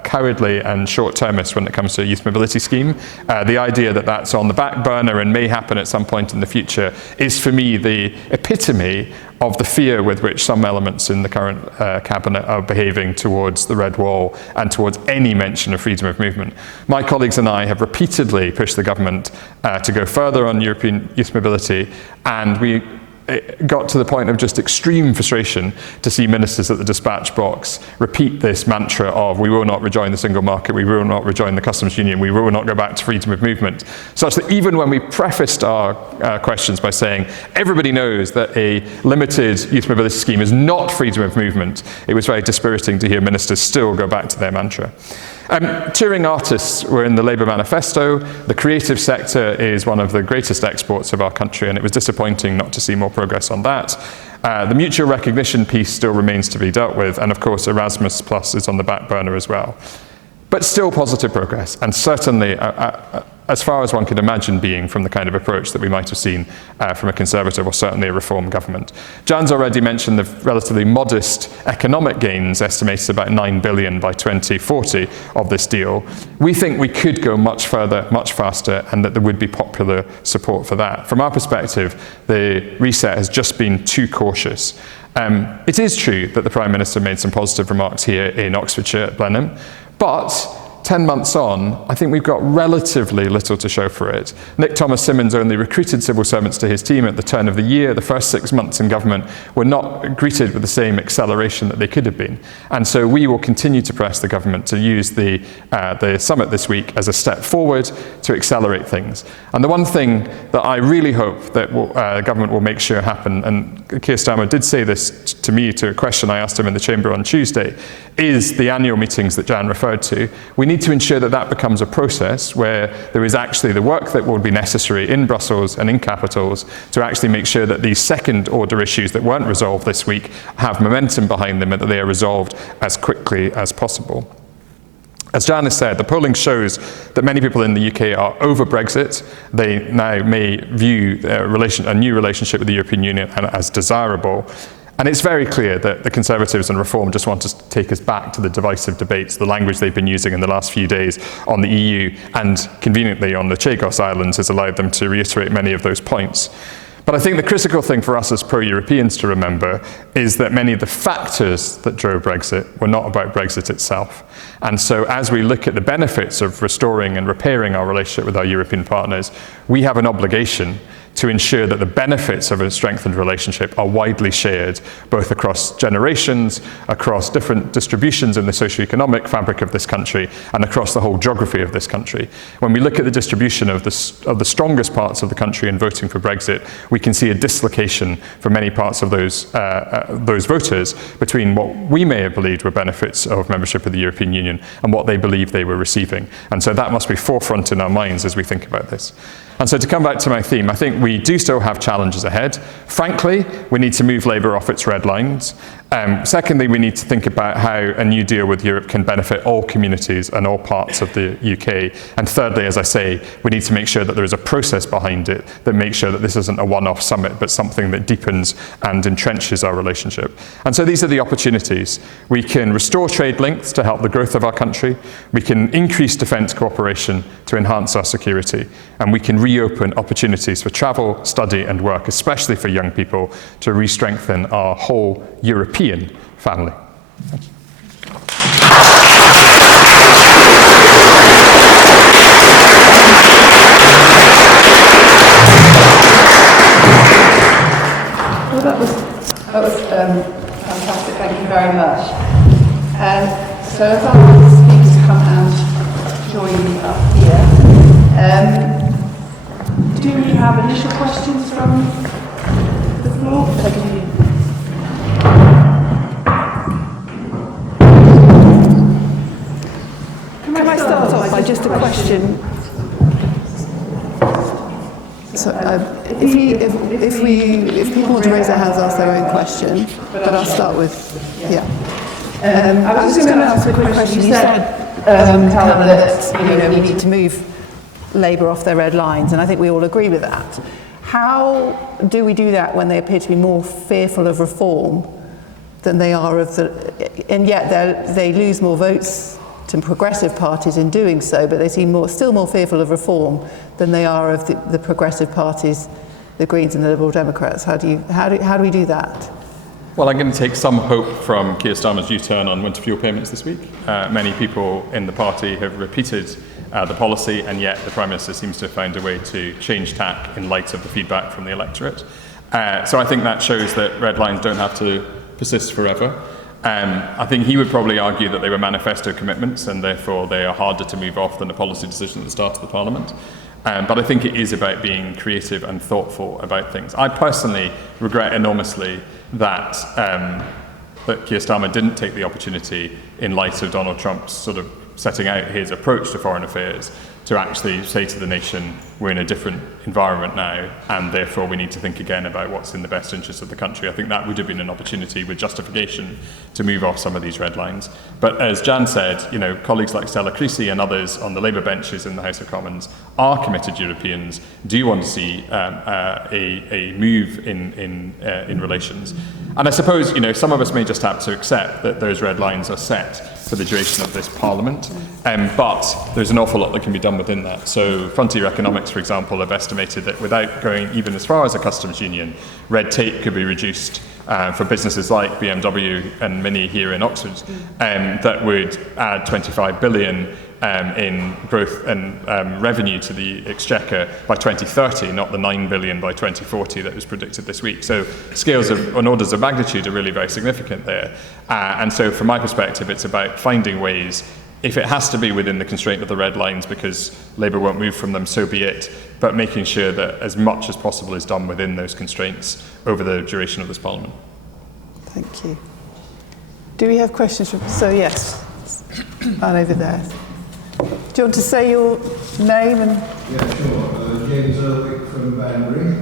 cowardly and short-termist when it comes to a youth mobility scheme. The idea that that's on the back burner and may happen at some point in the future is, for me, the epitome of the fear with which some elements in the current cabinet are behaving towards the Red Wall and towards any mention of freedom of movement. My colleagues and I have repeatedly pushed the government to go further on European youth mobility, and it got to the point of just extreme frustration to see ministers at the dispatch box repeat this mantra of we will not rejoin the single market, we will not rejoin the customs union, we will not go back to freedom of movement, such that even when we prefaced our questions by saying everybody knows that a limited youth mobility scheme is not freedom of movement, it was very dispiriting to hear ministers still go back to their mantra. Touring artists were in the Labour manifesto. The creative sector is one of the greatest exports of our country, and it was disappointing not to see more progress on that. The mutual recognition piece still remains to be dealt with, and of course Erasmus Plus is on the back burner as well. But still positive progress, and certainly as far as one could imagine being from the kind of approach that we might have seen from a Conservative or certainly a Reform government. Jan's already mentioned the relatively modest economic gains, estimated about 9 billion by 2040 of this deal. We think we could go much further, much faster, and that there would be popular support for that. From our perspective, the reset has just been too cautious. It is true that the Prime Minister made some positive remarks here in Oxfordshire at Blenheim, but 10 months on, I think we've got relatively little to show for it. Nick Thomas-Symonds only recruited civil servants to his team at the turn of the year. The first 6 months in government were not greeted with the same acceleration that they could have been. And so we will continue to press the government to use the summit this week as a step forward to accelerate things. And the one thing that I really hope that the government will make sure happen, and Keir Starmer did say this to me to a question I asked him in the chamber on Tuesday, is the annual meetings that Jan referred to. We need to ensure that that becomes a process where there is actually the work that will be necessary in Brussels and in capitals to actually make sure that these second order issues that weren't resolved this week have momentum behind them and that they are resolved as quickly as possible. As Jan has said, the polling shows that many people in the UK are over Brexit. They now may view a new relationship with the European Union as desirable. And it's very clear that the Conservatives and Reform just want to take us back to the divisive debates, the language they've been using in the last few days on the EU, and conveniently on the Chagos Islands has allowed them to reiterate many of those points. But I think the critical thing for us as pro-Europeans to remember is that many of the factors that drove Brexit were not about Brexit itself. And so as we look at the benefits of restoring and repairing our relationship with our European partners, we have an obligation to ensure that the benefits of a strengthened relationship are widely shared, both across generations, across different distributions in the socio-economic fabric of this country, and across the whole geography of this country. When we look at the distribution of the strongest parts of the country in voting for Brexit, we can see a dislocation for many parts of those voters between what we may have believed were benefits of membership of the European Union and what they believed they were receiving. And so that must be forefront in our minds as we think about this. And so to come back to my theme, I think we do still have challenges ahead. Frankly, we need to move Labour off its red lines. Secondly, we need to think about how a new deal with Europe can benefit all communities and all parts of the UK. And thirdly, as I say, we need to make sure that there is a process behind it that makes sure that this isn't a one-off summit, but something that deepens and entrenches our relationship. And so these are the opportunities. We can restore trade links to help the growth of our country. We can increase defence cooperation to enhance our security. And we can reopen opportunities for travel, study and work, especially for young people, to re-strengthen our whole European family. Thank you. Fantastic, thank you very much. So if our speakers come and join me up here, do we have initial questions from the floor? Thank you. Can I start off by just a question? So, if people want to raise their hands, ask their own question, but I'll start with, yeah. I was just going to ask a quick question. You said, Callum, that we need to move Labour off their red lines, and I think we all agree with that. How do we do that when they appear to be more fearful of reform than they are of and yet they lose more votes to progressive parties in doing so, but they seem still more fearful of reform than they are of the progressive parties, the Greens and the Liberal Democrats? How do we do that? Well, I'm going to take some hope from Keir Starmer's U-turn on winter fuel payments this week. Many people in the party have repeated the policy, and yet the Prime Minister seems to have found a way to change tack in light of the feedback from the electorate. So I think that shows that red lines don't have to persist forever. I think he would probably argue that they were manifesto commitments and therefore they are harder to move off than a policy decision at the start of the Parliament. But I think it is about being creative and thoughtful about things. I personally regret enormously that Keir Starmer didn't take the opportunity in light of Donald Trump's sort of setting out his approach to foreign affairs to actually say to the nation, we're in a different environment now, and therefore we need to think again about what's in the best interest of the country. I think that would have been an opportunity with justification to move off some of these red lines. But as Jan said, colleagues like Stella Creasy and others on the Labour benches in the House of Commons are committed Europeans, do want to see a move in relations. And I suppose, some of us may just have to accept that those red lines are set for the duration of this Parliament, but there's an awful lot that can be done within that. So Frontier Economics, for example, have estimated that without going even as far as a customs union, red tape could be reduced for businesses like BMW and Mini here in Oxford, that would add 25 billion in growth and revenue to the exchequer by 2030, not the 9 billion by 2040 that was predicted this week. So scales on orders of magnitude are really very significant there. And so from my perspective, it's about finding ways, if it has to be within the constraint of the red lines because Labour won't move from them, so be it, but making sure that as much as possible is done within those constraints over the duration of this Parliament. Thank you. Do we have questions from, yes, and over there. Do you want to say your name and? Yeah, sure. James Erwick from Banbury.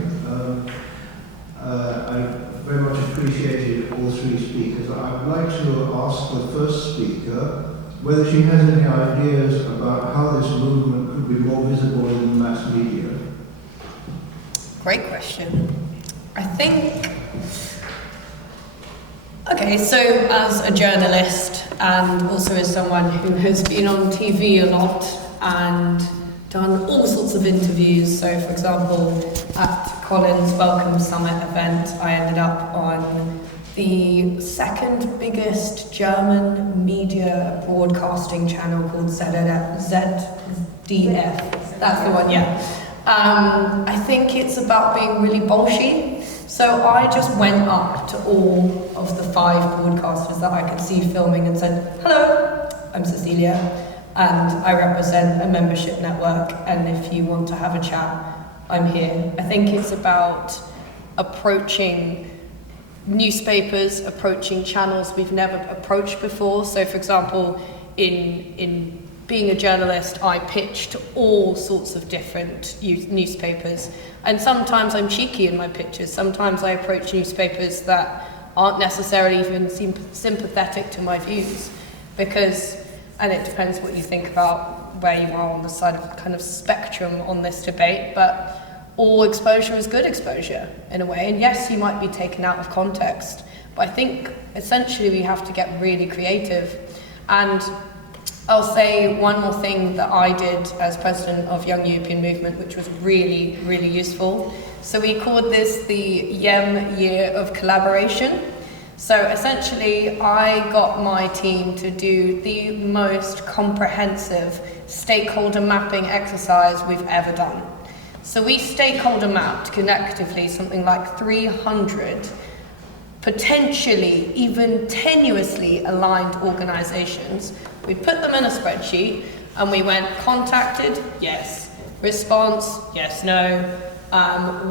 I very much appreciated all three speakers. I'd like to ask the first speaker whether she has any ideas about how this movement could be more visible in the mass media. Great question. I think, okay, so as a journalist and also as someone who has been on TV a lot and done all sorts of interviews, so for example, at Colin's Welcome Summit event, I ended up on the second biggest German media broadcasting channel called ZDF. That's the one, yeah. I think it's about being really bolshy. So I just went up to all of the 5 broadcasters that I could see filming and said, hello, I'm Cecilia, and I represent a membership network, and if you want to have a chat, I'm here. I think it's about approaching newspapers, approaching channels we've never approached before. So for example, in being a journalist, I pitch to all sorts of different newspapers. And sometimes I'm cheeky in my pitches. Sometimes I approach newspapers that aren't necessarily even sympathetic to my views. And it depends what you think about where you are on the side of kind of spectrum on this debate, but all exposure is good exposure in a way. And yes, you might be taken out of context, but I think essentially we have to get really creative. And I'll say one more thing that I did as president of Young European Movement, which was really, really useful. So we called this the YEM Year of Collaboration. So essentially, I got my team to do the most comprehensive stakeholder mapping exercise we've ever done. So we stakeholder mapped collectively something like 300 potentially even tenuously aligned organisations. We put them in a spreadsheet and we went contacted, yes. Response, yes, no.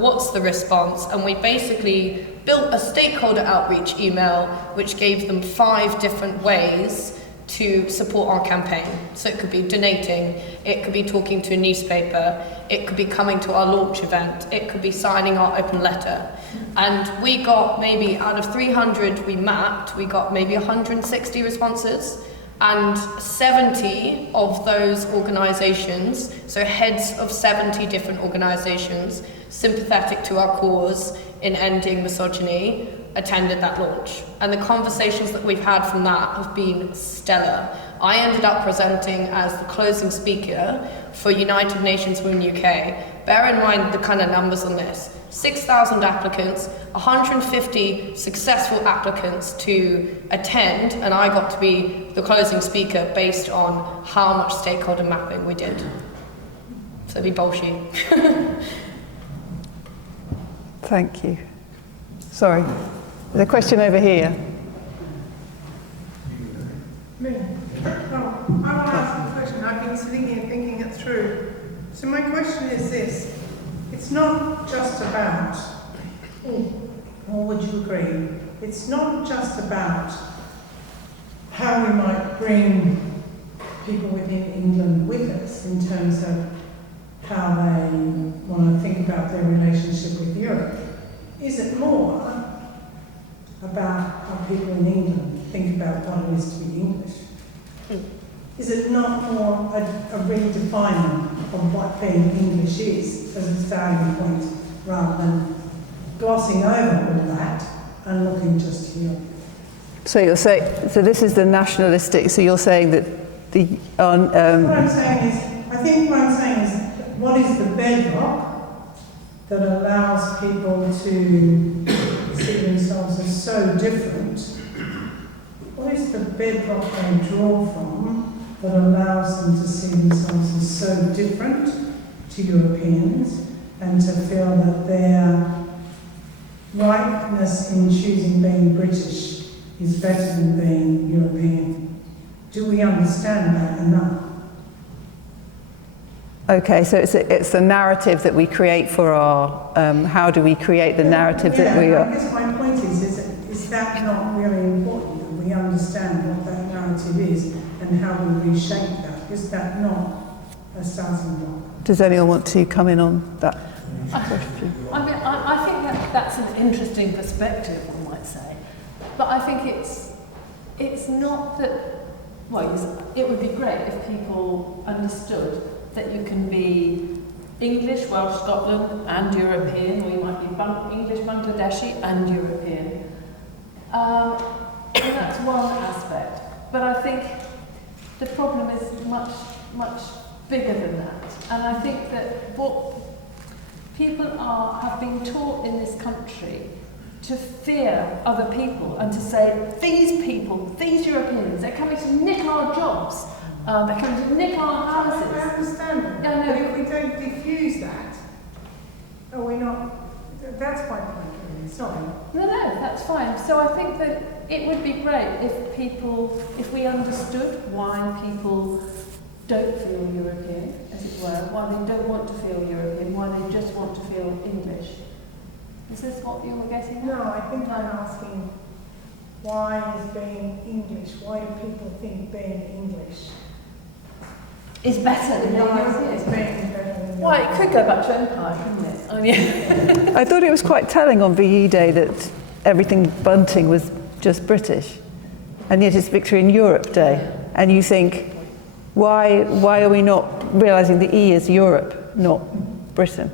What's the response? And we basically built a stakeholder outreach email which gave them 5 different ways to support our campaign. So it could be donating, it could be talking to a newspaper, it could be coming to our launch event, it could be signing our open letter. And we got maybe out of 300 we mapped, we got maybe 160 responses, and 70 of those organisations, so heads of 70 different organisations sympathetic to our cause in ending misogyny, attended that launch. And the conversations that we've had from that have been stellar. I ended up presenting as the closing speaker for United Nations Women UK. Bear in mind the kind of numbers on this. 6,000 applicants, 150 successful applicants to attend, and I got to be the closing speaker based on how much stakeholder mapping we did. So be bolshy. Thank you. Sorry. There's a question over here. Me? Well, I want to ask a question. I've been sitting here thinking it through. So my question is this. It's not just about, or would you agree, it's not just about how we might bring people within England with us in terms of how they want to think about their relationship with Europe. Is it more about how people in England think about what it is to be English? Is it not more a redefining of what being English is as a starting point, rather than glossing over all that and looking just here? So you're saying, so this is the nationalistic, so you're saying that the... What I'm saying is, I think what I'm saying is, what is the bedrock that allows people to see themselves as so different? What is the bedrock they draw from that allows them to see themselves as so different to Europeans and to feel that their rightness in choosing being British is better than being European? Do we understand that enough? Okay, so it's the narrative that we create for our... how do we create the narrative that we are... I guess my point is that not really important, that we understand what that narrative is and how we reshape that? Is that not a starting block? Does anyone want to come in on that question? I mean, I think that's an interesting perspective, one might say. But I think it's not that... Well, it would be great if people understood that you can be English, Welsh, Scotland and European, or you might be English, Bangladeshi and European. And that's one aspect. But I think the problem is much, much bigger than that. And I think that what people have been taught in this country to fear other people and to say, these people, these Europeans, they're coming to nick our jobs. They're coming to nick our houses. I understand that. Yeah, no. But if we don't diffuse that, are we not... That's my point, really. Sorry. No, that's fine. So I think that it would be great if we understood why people don't feel European, as it were, why they don't want to feel European, why they just want to feel English. Is this what you were getting at? No, I think I'm asking, why is being English? Why do people think being English Is better than being European? is being better than Well, it could go back to empire, couldn't it? I mean, I thought it was quite telling on VE Day that everything bunting was just British, and yet it's Victorian Europe Day, and you think, why are we not realising the E is Europe, not Britain?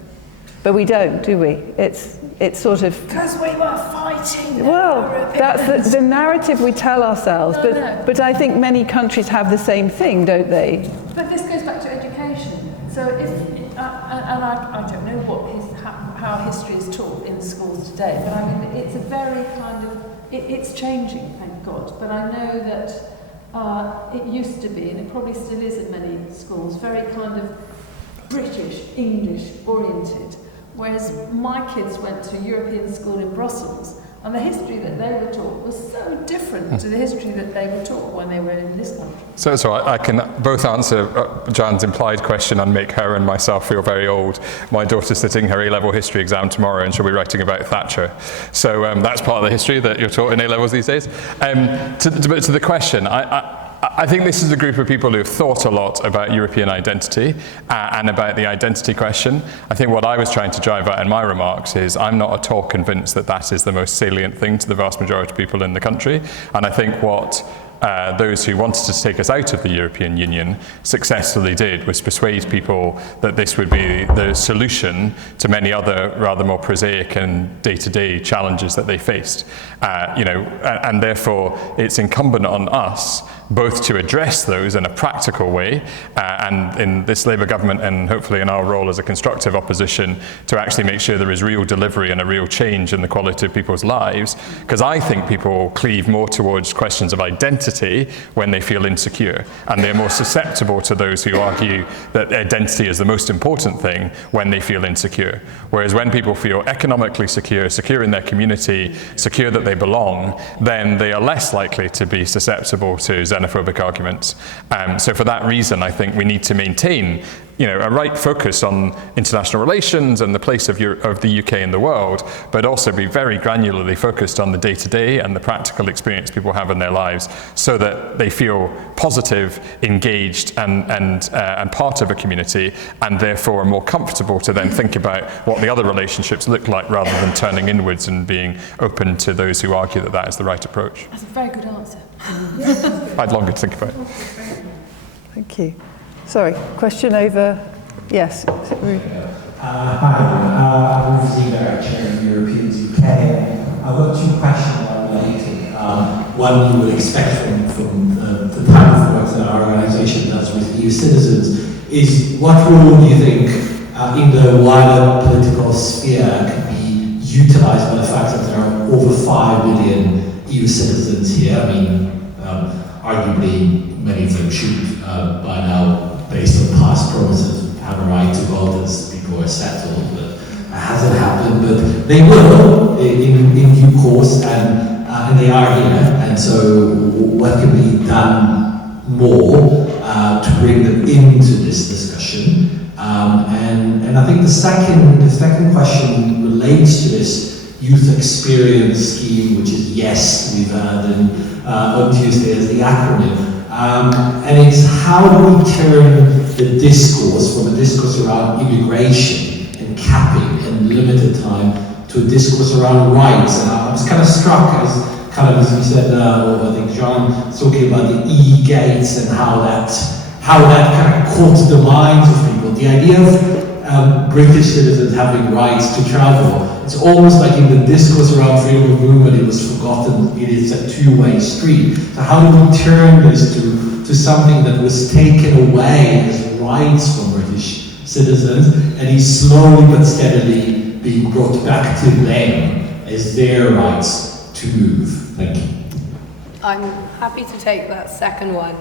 But we don't, do we? It's sort of... Because we were fighting. Well, that's the narrative we tell ourselves, but I think many countries have the same thing, don't they? but this goes back to education. So if, and I don't know how history is taught in schools today, but I mean, it's a very kind of, it's changing, thank God. But I know that it used to be, and it probably still is in many schools, very kind of British, English oriented. Whereas my kids went to a European school in Brussels, And the history that they were taught was so different to the history that they were taught when they were in this country. So I can both answer Jan's implied question and make her and myself feel very old. My daughter's sitting her A-level history exam tomorrow and she'll be writing about Thatcher. So that's part of the history that you're taught in A-levels these days. To the question, I think this is a group of people who have thought a lot about European identity and about the identity question. I think what I was trying to drive at in my remarks is I'm not at all convinced that that is the most salient thing to the vast majority of people in the country. And I think what those who wanted to take us out of the European Union successfully did was persuade people that this would be the solution to many other rather more prosaic and day-to-day challenges that they faced. And therefore it's incumbent on us both to address those in a practical way and in this Labour government and hopefully in our role as a constructive opposition to actually make sure there is real delivery and a real change in the quality of people's lives, because I think people cleave more towards questions of identity when they feel insecure, and they're more susceptible to those who argue that identity is the most important thing when they feel insecure. Whereas when people feel economically secure, secure in their community, secure that they belong, then they are less likely to be susceptible to xenophobic arguments. So for that reason, I think we need to maintain a right focus on international relations and the place of the UK in the world, but also be very granularly focused on the day-to-day and the practical experience people have in their lives so that they feel positive, engaged and part of a community, and therefore are more comfortable to then think about what the other relationships look like rather than turning inwards and being open to those who argue that that is the right approach. That's a very good answer. I'd longer to think about it. Thank you. Sorry, question over. Yes. Hi, I'm Ziva, Chair of Europeans UK. I've got two questions I'm related. One you would expect from the type of work that our organisation does with EU citizens is what role do you think in the wider political sphere can be utilised by the fact that there are over 5 million EU citizens here? I mean, arguably many of them should by now, based on past promises, have a right to vote as people are settled, but it hasn't happened. But they will in due course, and they are here. And so, what can be done more to bring them into this discussion? And I think the second question relates to this youth experience scheme, which is YES we've had on Tuesday as the acronym. And it's how do we turn the discourse from a discourse around immigration and capping and limited time to a discourse around rights. And I was kind of struck as you said, or I think John was talking about the e-gates and how that kind of caught the minds of people. The idea of British citizens having rights to travel, it's almost like in the discourse around freedom of movement, it was forgotten it is a two-way street. So how do we turn this to something that was taken away as rights from British citizens and is slowly but steadily being brought back to them as their rights to move? Thank you. I'm happy to take that second one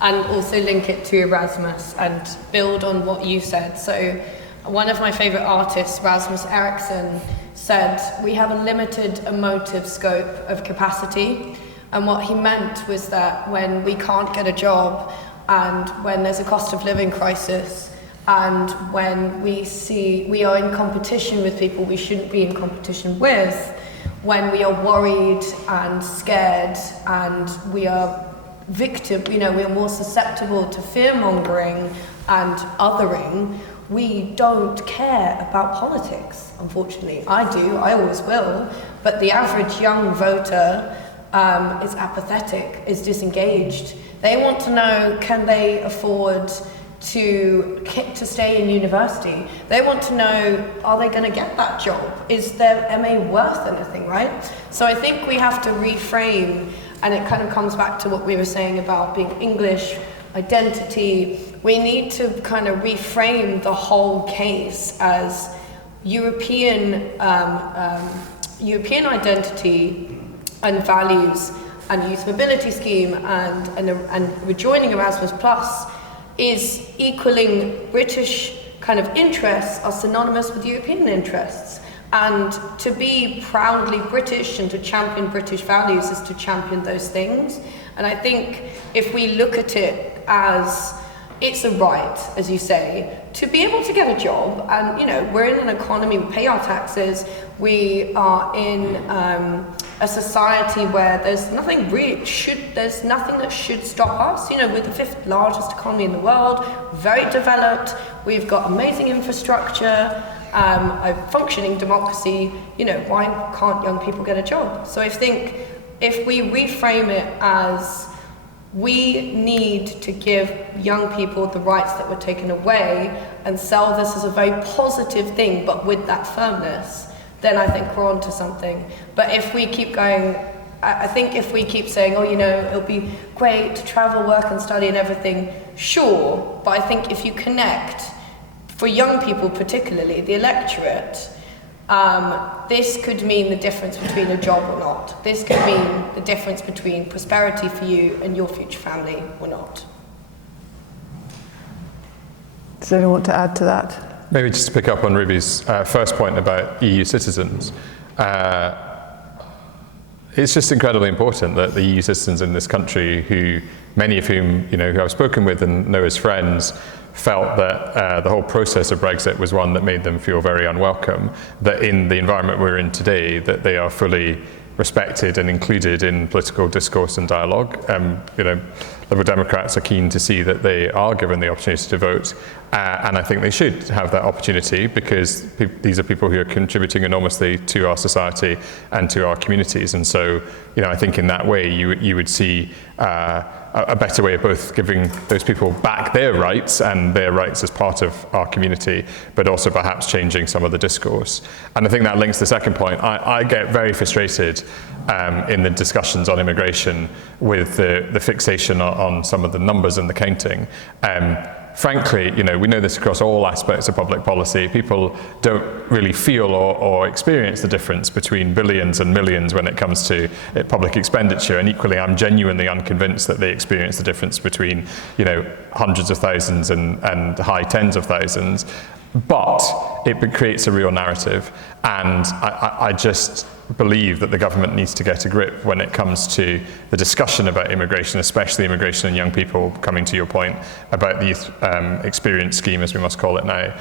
and also link it to Erasmus and build on what you said. So one of my favourite artists, Rasmus Eriksson, said we have a limited emotive scope of capacity, and what he meant was that when we can't get a job and when there's a cost of living crisis and when we see we are in competition with people we shouldn't be in competition with, when we are worried and scared and we are victim, we are more susceptible to fear-mongering and othering, we don't care about politics, unfortunately. I do, I always will, but the average young voter is apathetic, is disengaged. They want to know, can they afford to stay in university? They want to know, are they going to get that job? Is their MA worth anything, right? So I think we have to reframe, and it kind of comes back to what we were saying about being English, identity. We need to kind of reframe the whole case as European identity and values and youth mobility scheme and rejoining Erasmus Plus is equaling British kind of interests are synonymous with European interests. And to be proudly British and to champion British values is to champion those things. And I think if we look at it as it's a right, as you say, to be able to get a job, and you know, we're in an economy, we pay our taxes, we are in a society where there's nothing that should stop us. You know, we're the 5th largest economy in the world, very developed, we've got amazing infrastructure, a functioning democracy. You know, why can't young people get a job? So I think if we reframe it as we need to give young people the rights that were taken away and sell this as a very positive thing, but with that firmness, then I think we're onto something. But if we keep going, I think if we keep saying, oh, you know, it'll be great to travel, work and study and everything, sure, but I think if you connect, for young people particularly, the electorate, this could mean the difference between a job or not. This could mean the difference between prosperity for you and your future family or not. Does anyone want to add to that? Maybe just to pick up on Ruby's first point about EU citizens. It's just incredibly important that the EU citizens in this country, who many of whom, you know, who I've spoken with and know as friends, felt that the whole process of Brexit was one that made them feel very unwelcome, that in the environment we're in today, that they are fully respected and included in political discourse and dialogue. You know, Liberal Democrats are keen to see that they are given the opportunity to vote, and I think they should have that opportunity, because these are people who are contributing enormously to our society and to our communities. And so, you know, I think in that way you would see a better way of both giving those people back their rights and their rights as part of our community, but also perhaps changing some of the discourse. And I think that links to the second point. I get very frustrated in the discussions on immigration with the fixation on some of the numbers and the counting. Frankly, you know, we know this across all aspects of public policy. People don't really feel or experience the difference between billions and millions when it comes to public expenditure. And equally, I'm genuinely unconvinced that they experience the difference between, you know, hundreds of thousands and high tens of thousands. But it creates a real narrative. And I just believe that the government needs to get a grip when it comes to the discussion about immigration, especially immigration and young people, coming to your point about the youth experience scheme, as we must call it now.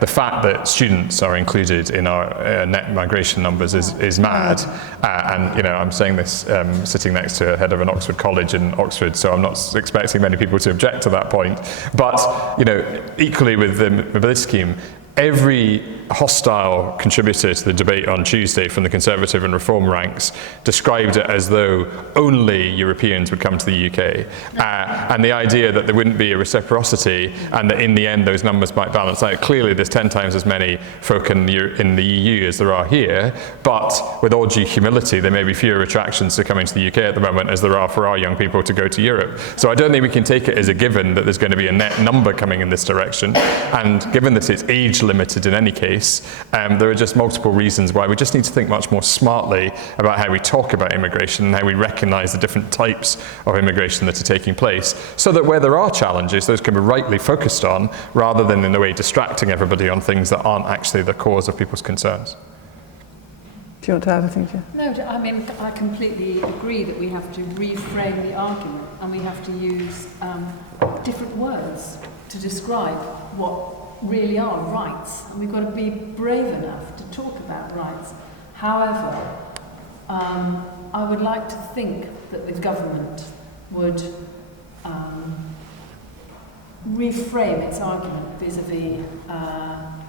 The fact that students are included in our net migration numbers is mad. And, you know, I'm saying this sitting next to a head of an Oxford college in Oxford, so I'm not expecting many people to object to that point. But, you know, equally with the mobility scheme, every hostile contributor to the debate on Tuesday from the Conservative and Reform ranks described it as though only Europeans would come to the UK. And the idea that there wouldn't be a reciprocity and that in the end those numbers might balance out. Clearly there's 10 times as many folk in the EU as there are here, but with all due humility, there may be fewer attractions to coming to the UK at the moment as there are for our young people to go to Europe. So I don't think we can take it as a given that there's going to be a net number coming in this direction. And given that it's age limited in any case, there are just multiple reasons why we just need to think much more smartly about how we talk about immigration and how we recognise the different types of immigration that are taking place, so that where there are challenges, those can be rightly focused on, rather than in a way distracting everybody on things that aren't actually the cause of people's concerns. Do you want to add anything, Jen? No, I mean, I completely agree that we have to reframe the argument and we have to use different words to describe what really are rights, and we've got to be brave enough to talk about rights. However, I would like to think that the government would reframe its argument vis-a-vis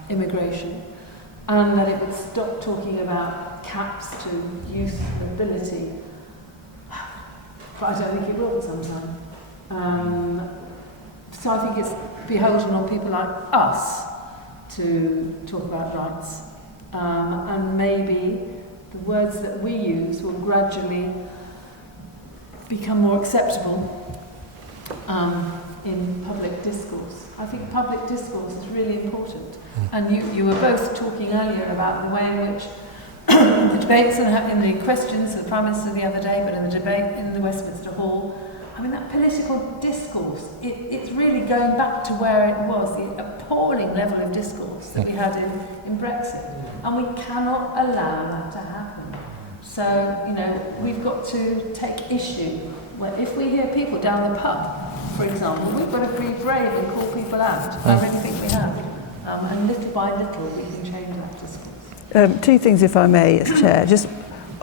immigration, and that it would stop talking about caps to youth mobility. But I don't think it will sometime. So I think it's beholden on people like us to talk about rights. And maybe the words that we use will gradually become more acceptable in public discourse. I think public discourse is really important. And you were both talking earlier about the way in which the debates in the questions to the Prime Minister the other day, but in the debate in the Westminster Hall, I mean, that political discourse, it's really going back to where it was, the appalling level of discourse that we had in Brexit. And we cannot allow that to happen. So, you know, we've got to take issue where if we hear people down the pub, for example, we've got to be brave and call people out. I really think we have. And little by little, we can change that discourse. Two things, if I may, as Chair. Just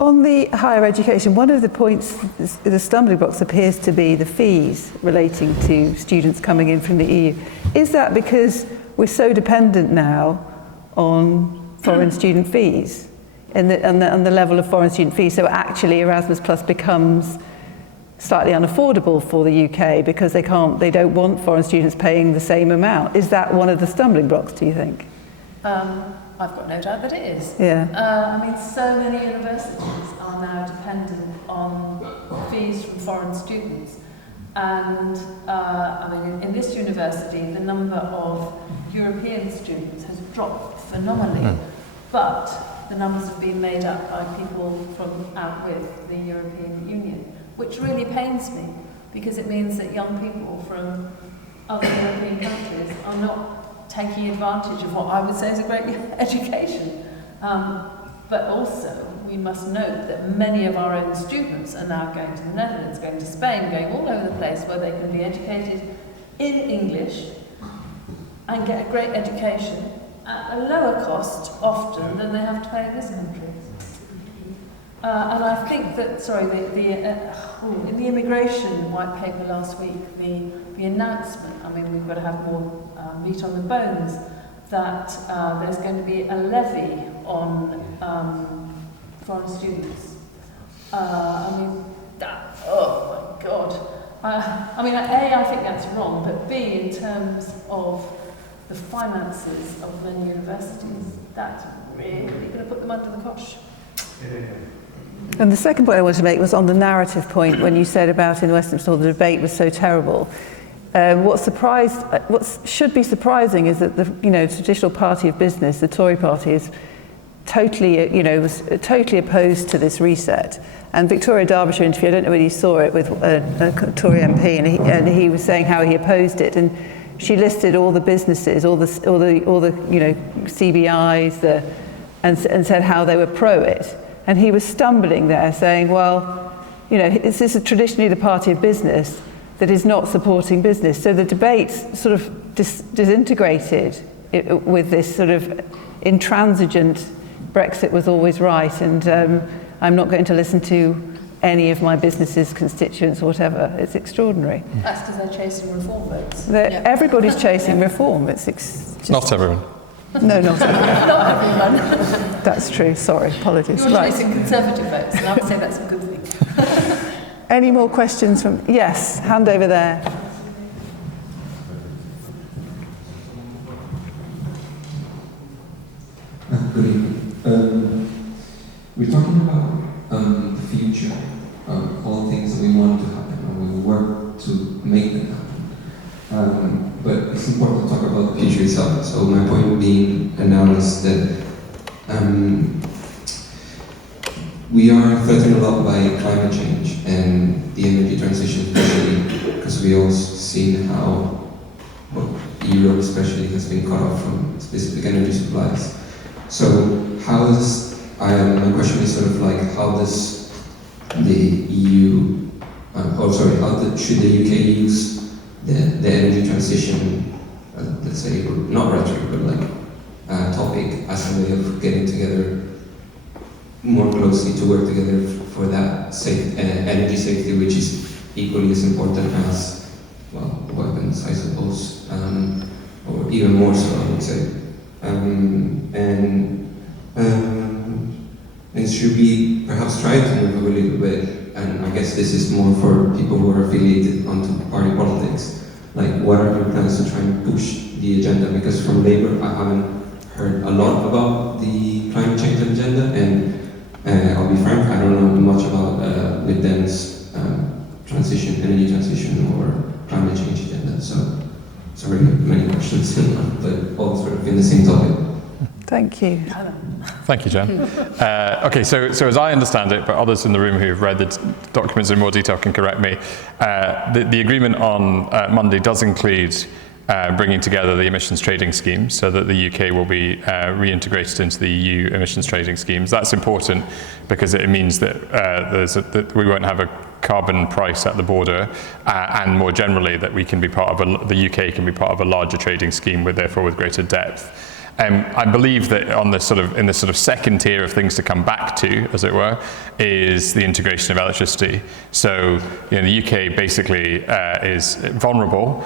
on the higher education, one of the points, the stumbling blocks appears to be the fees relating to students coming in from the EU. Is that because we're so dependent now on foreign student fees and the level of foreign student fees? So actually Erasmus Plus becomes slightly unaffordable for the UK because they don't want foreign students paying the same amount. Is that one of the stumbling blocks, do you think? I've got no doubt that it is. Yeah. I mean, so many universities are now dependent on fees from foreign students. And I mean, in this university, the number of European students has dropped phenomenally. But the numbers have been made up by people from out with the European Union, which really pains me, because it means that young people from other European countries are not taking advantage of what I would say is a great education. But also, we must note that many of our own students are now going to the Netherlands, going to Spain, going all over the place where they can be educated in English and get a great education at a lower cost often than they have to pay in this country. And I think that, in the immigration white paper last week, the announcement, I mean, we've got to have more meat on the bones, that there's going to be a levy on foreign students. I mean, oh my God. I mean, A, I think that's wrong, but B, in terms of the finances of many universities, that's really going to put them under the cosh. And the second point I wanted to make was on the narrative point, when you said about in Westminster the debate was so terrible. What should be surprising is that the traditional party of business, the Tory party, is totally was totally opposed to this reset. And Victoria Derbyshire interview, I don't know whether you saw it, with a Tory MP, and he was saying how he opposed it, and she listed all the businesses, all the CBIs, and said how they were pro it. And he was stumbling there, saying, well, this is traditionally the party of business that is not supporting business. So the debate sort of disintegrated with this sort of intransigent Brexit was always right, and I'm not going to listen to any of my business's constituents or whatever. It's extraordinary. That's because they're chasing reform votes. Everybody's chasing reform. It's not everyone. No, not everyone. Not everyone. That's true. Sorry, apologies. You're chasing Conservative votes, and I would say that's a good thing. Any more questions from... Yes, hand over there. Good evening. We're talking about the future, all things that we want to happen, and we work to make them happen. But it's important to talk about the future itself. So my point being now is that we are threatened a lot by climate change and the energy transition, especially because we all seen how Europe especially has been cut off from specific energy supplies. So how does, my question is sort of like, how does the EU, should the UK use the energy transition, let's say, not rhetoric, but like topic as a way of getting together more closely to work together for that energy safety, which is equally as important as, well, weapons, I suppose, or even more so, I would say. And should we perhaps try to move a little bit, and I guess this is more for people who are affiliated onto party politics, like what are your plans to try and push the agenda? Because from Labour I haven't heard a lot about the climate change agenda, and I'll be frank, I don't know much about with them's energy transition or climate change agenda, so sorry, many questions, but all sort of in the same topic. Thank you. Thank you, Jen. Okay, so as I understand it, but others in the room who've read documents in more detail can correct me. The agreement on Monday does include bringing together the emissions trading schemes so that the UK will be reintegrated into the EU emissions trading schemes. That's important because it means that, that we won't have a carbon price at the border, and more generally that we can be part of the UK can be part of a larger trading scheme with greater depth. I believe that in the sort of second tier of things to come back to, as it were, is the integration of electricity. So the UK basically is vulnerable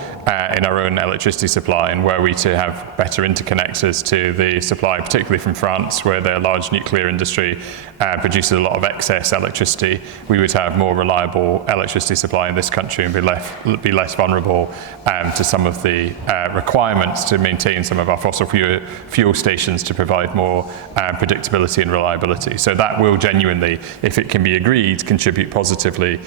in our own electricity supply, and were we to have better interconnectors to the supply, particularly from France, where their large nuclear industry produces a lot of excess electricity, we would have more reliable electricity supply in this country and be less vulnerable to some of the requirements to maintain some of our fossil fuel stations to provide more predictability and reliability. So that will genuinely, if it can be agreed, contribute positively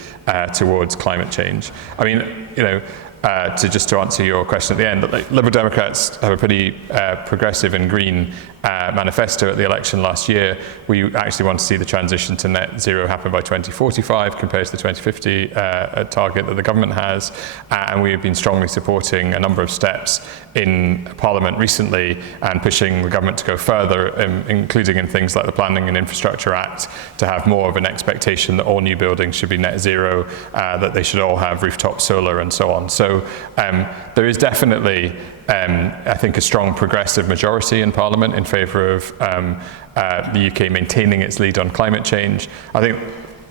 towards climate change. I mean, to answer your question at the end, Liberal Democrats have a pretty progressive and green manifesto at the election last year. We actually want to see the transition to net zero happen by 2045 compared to the 2050 target that the government has, and we have been strongly supporting a number of steps in Parliament recently and pushing the government to go further, including in things like the Planning and Infrastructure Act, to have more of an expectation that all new buildings should be net zero, that they should all have rooftop solar and so on. So there is definitely I think a strong progressive majority in Parliament in favour of the UK maintaining its lead on climate change. I think,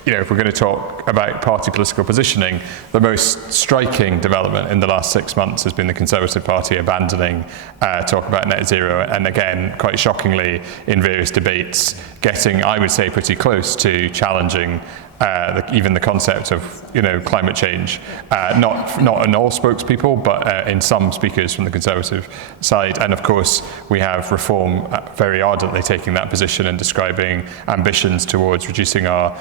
if we're going to talk about party political positioning, the most striking development in the last 6 months has been the Conservative Party abandoning talk about net zero, and again, quite shockingly, in various debates, getting, I would say, pretty close to challenging even the concept of climate change, not in all spokespeople, but in some speakers from the Conservative side. And of course, we have Reform very ardently taking that position and describing ambitions towards reducing our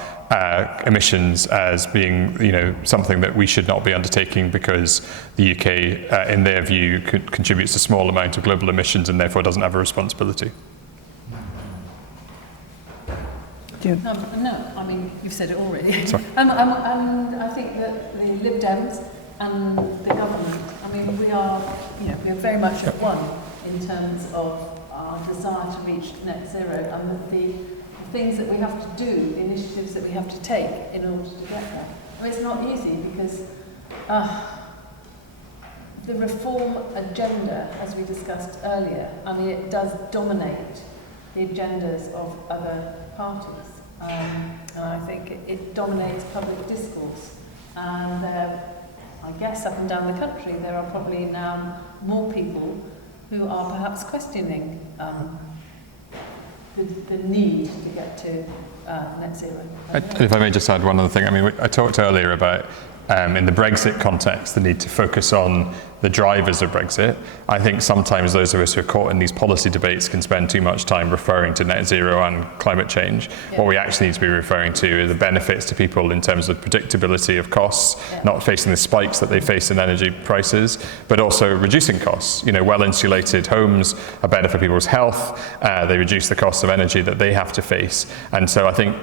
emissions as being something that we should not be undertaking because the UK, in their view, contributes a small amount of global emissions and therefore doesn't have a responsibility. No, I mean, you've said it already. Sorry. And I think that the Lib Dems and the government, I mean, we are very much at one in terms of our desire to reach net zero and the things that we have to do, initiatives that we have to take in order to get there. I mean, it's not easy because the reform agenda, as we discussed earlier, I mean, it does dominate the agendas of other parties. And I think it dominates public discourse. And I guess up and down the country there are probably now more people who are perhaps questioning the need to get to net zero. If I may just add one other thing. I mean, I talked earlier about in the Brexit context the need to focus on the drivers of Brexit. I think sometimes those of us who are caught in these policy debates can spend too much time referring to net zero and climate change. Yeah. What we actually need to be referring to are the benefits to people in terms of predictability of costs, not facing the spikes that they face in energy prices, but also reducing costs. Well-insulated homes are better for people's health. They reduce the cost of energy that they have to face. And so I think,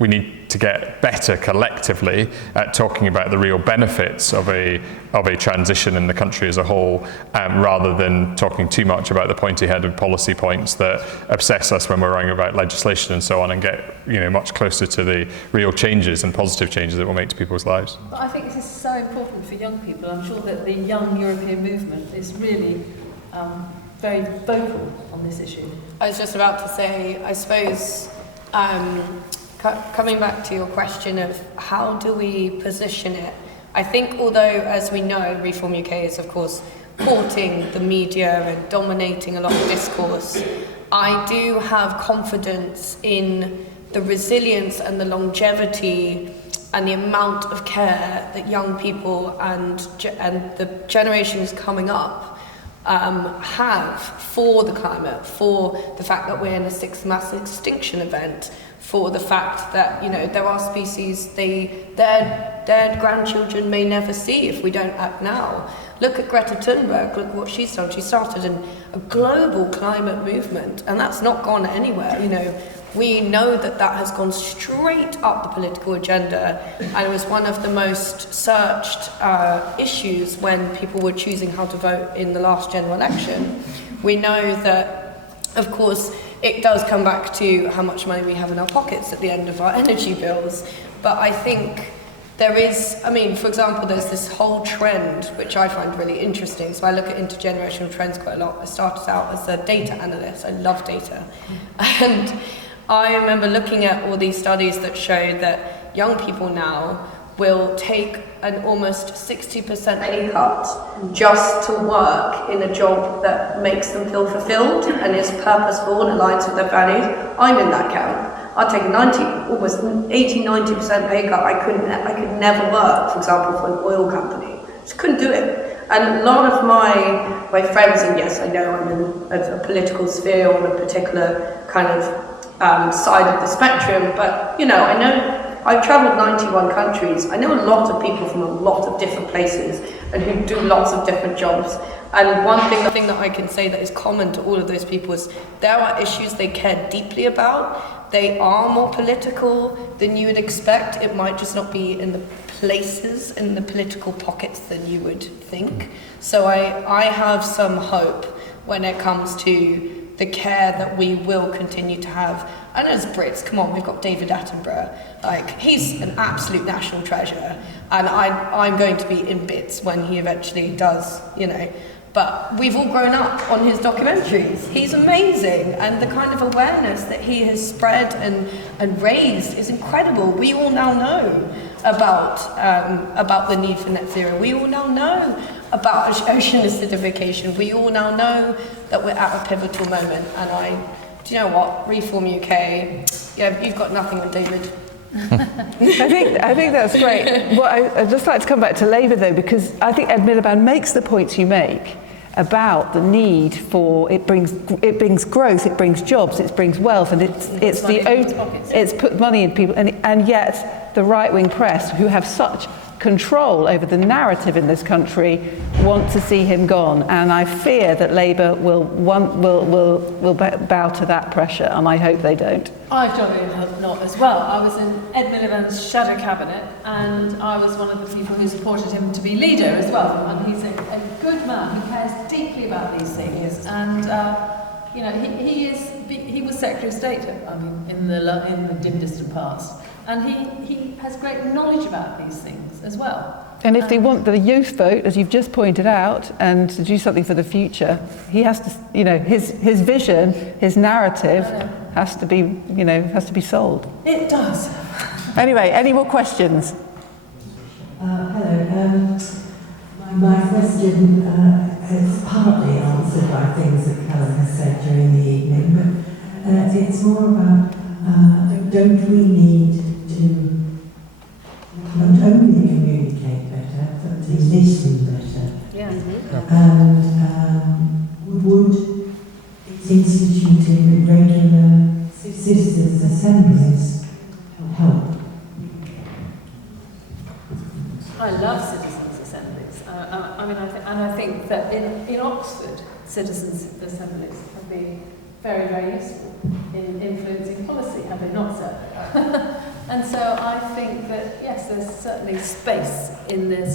we need to get better collectively at talking about the real benefits of a transition in the country as a whole, rather than talking too much about the pointy-headed policy points that obsess us when we're writing about legislation and so on, and get much closer to the real changes and positive changes it will make to people's lives. But I think this is so important for young people. I'm sure that the young European movement is really very vocal on this issue. I was just about to say, I suppose, coming back to your question of how do we position it, I think although, as we know, Reform UK is of course courting the media and dominating a lot of discourse, I do have confidence in the resilience and the longevity and the amount of care that young people and the generations coming up have for the climate, for the fact that we're in a sixth mass extinction event, for the fact that there are species their grandchildren may never see if we don't act now. Look at Greta Thunberg, look what she's done. She started a global climate movement, and that's not gone anywhere. we know that that has gone straight up the political agenda, and it was one of the most searched issues when people were choosing how to vote in the last general election. We know that, of course, it does come back to how much money we have in our pockets at the end of our energy bills, but I think there is, I mean, for example, there's this whole trend, which I find really interesting. So I look at intergenerational trends quite a lot. I started out as a data analyst. I love data. And I remember looking at all these studies that show that young people now will take an almost 60% pay cut just to work in a job that makes them feel fulfilled and is purposeful and aligns with their values. I'm in that camp. I'd take almost 80-90% pay cut. I could never work, for example, for an oil company. Just couldn't do it. And a lot of my friends, and yes, I know I'm in a political sphere on a particular kind of side of the spectrum, but you know, I know I've travelled 91 countries. I know a lot of people from a lot of different places and who do lots of different jobs. And one thing that I can say that is common to all of those people is there are issues they care deeply about. They are more political than you would expect. It might just not be in the places, in the political pockets than you would think. So I have some hope when it comes to the care that we will continue to have. And as Brits, come on, we've got David Attenborough. Like, he's an absolute national treasure. And I'm going to be in bits when he eventually does, you know. But we've all grown up on his documentaries. He's amazing, and the kind of awareness that he has spread and raised is incredible. We all now know about the need for net zero. We all now know about ocean acidification. We all now know that we're at a pivotal moment. And do you know what? Reform UK, yeah, you've got nothing on David. I think that's great. Well, I'd just like to come back to Labour though, because I think Ed Miliband makes the points you make about the need for it brings growth, it brings jobs, it brings wealth, and it's put money in people, and yet the right-wing press, who have such control over the narrative in this country, want to see him gone, and I fear that Labour will bow to that pressure, and I hope they don't. I jolly hope not as well. I was in Ed Miliband's shadow cabinet, and I was one of the people who supported him to be leader as well. And he's a good man who cares deeply about these things. And you know, he was Secretary of State. I mean, in the dim distant past, and he has great knowledge about these things as well. And if they want the youth vote, as you've just pointed out, and to do something for the future, he has to, you know, his vision, his narrative has to be sold. It does. Anyway, any more questions? Hello. My question is partly answered by things that Callum has said during the evening, but it's more about don't we need to not only communicate better, but to listen better. Yeah. And would instituting regular citizens' assemblies help? I love citizens' assemblies. I think that in Oxford, citizens' assemblies have been very, very useful in influencing policy, have they not, sir? And so I think that, yes, there's certainly space in the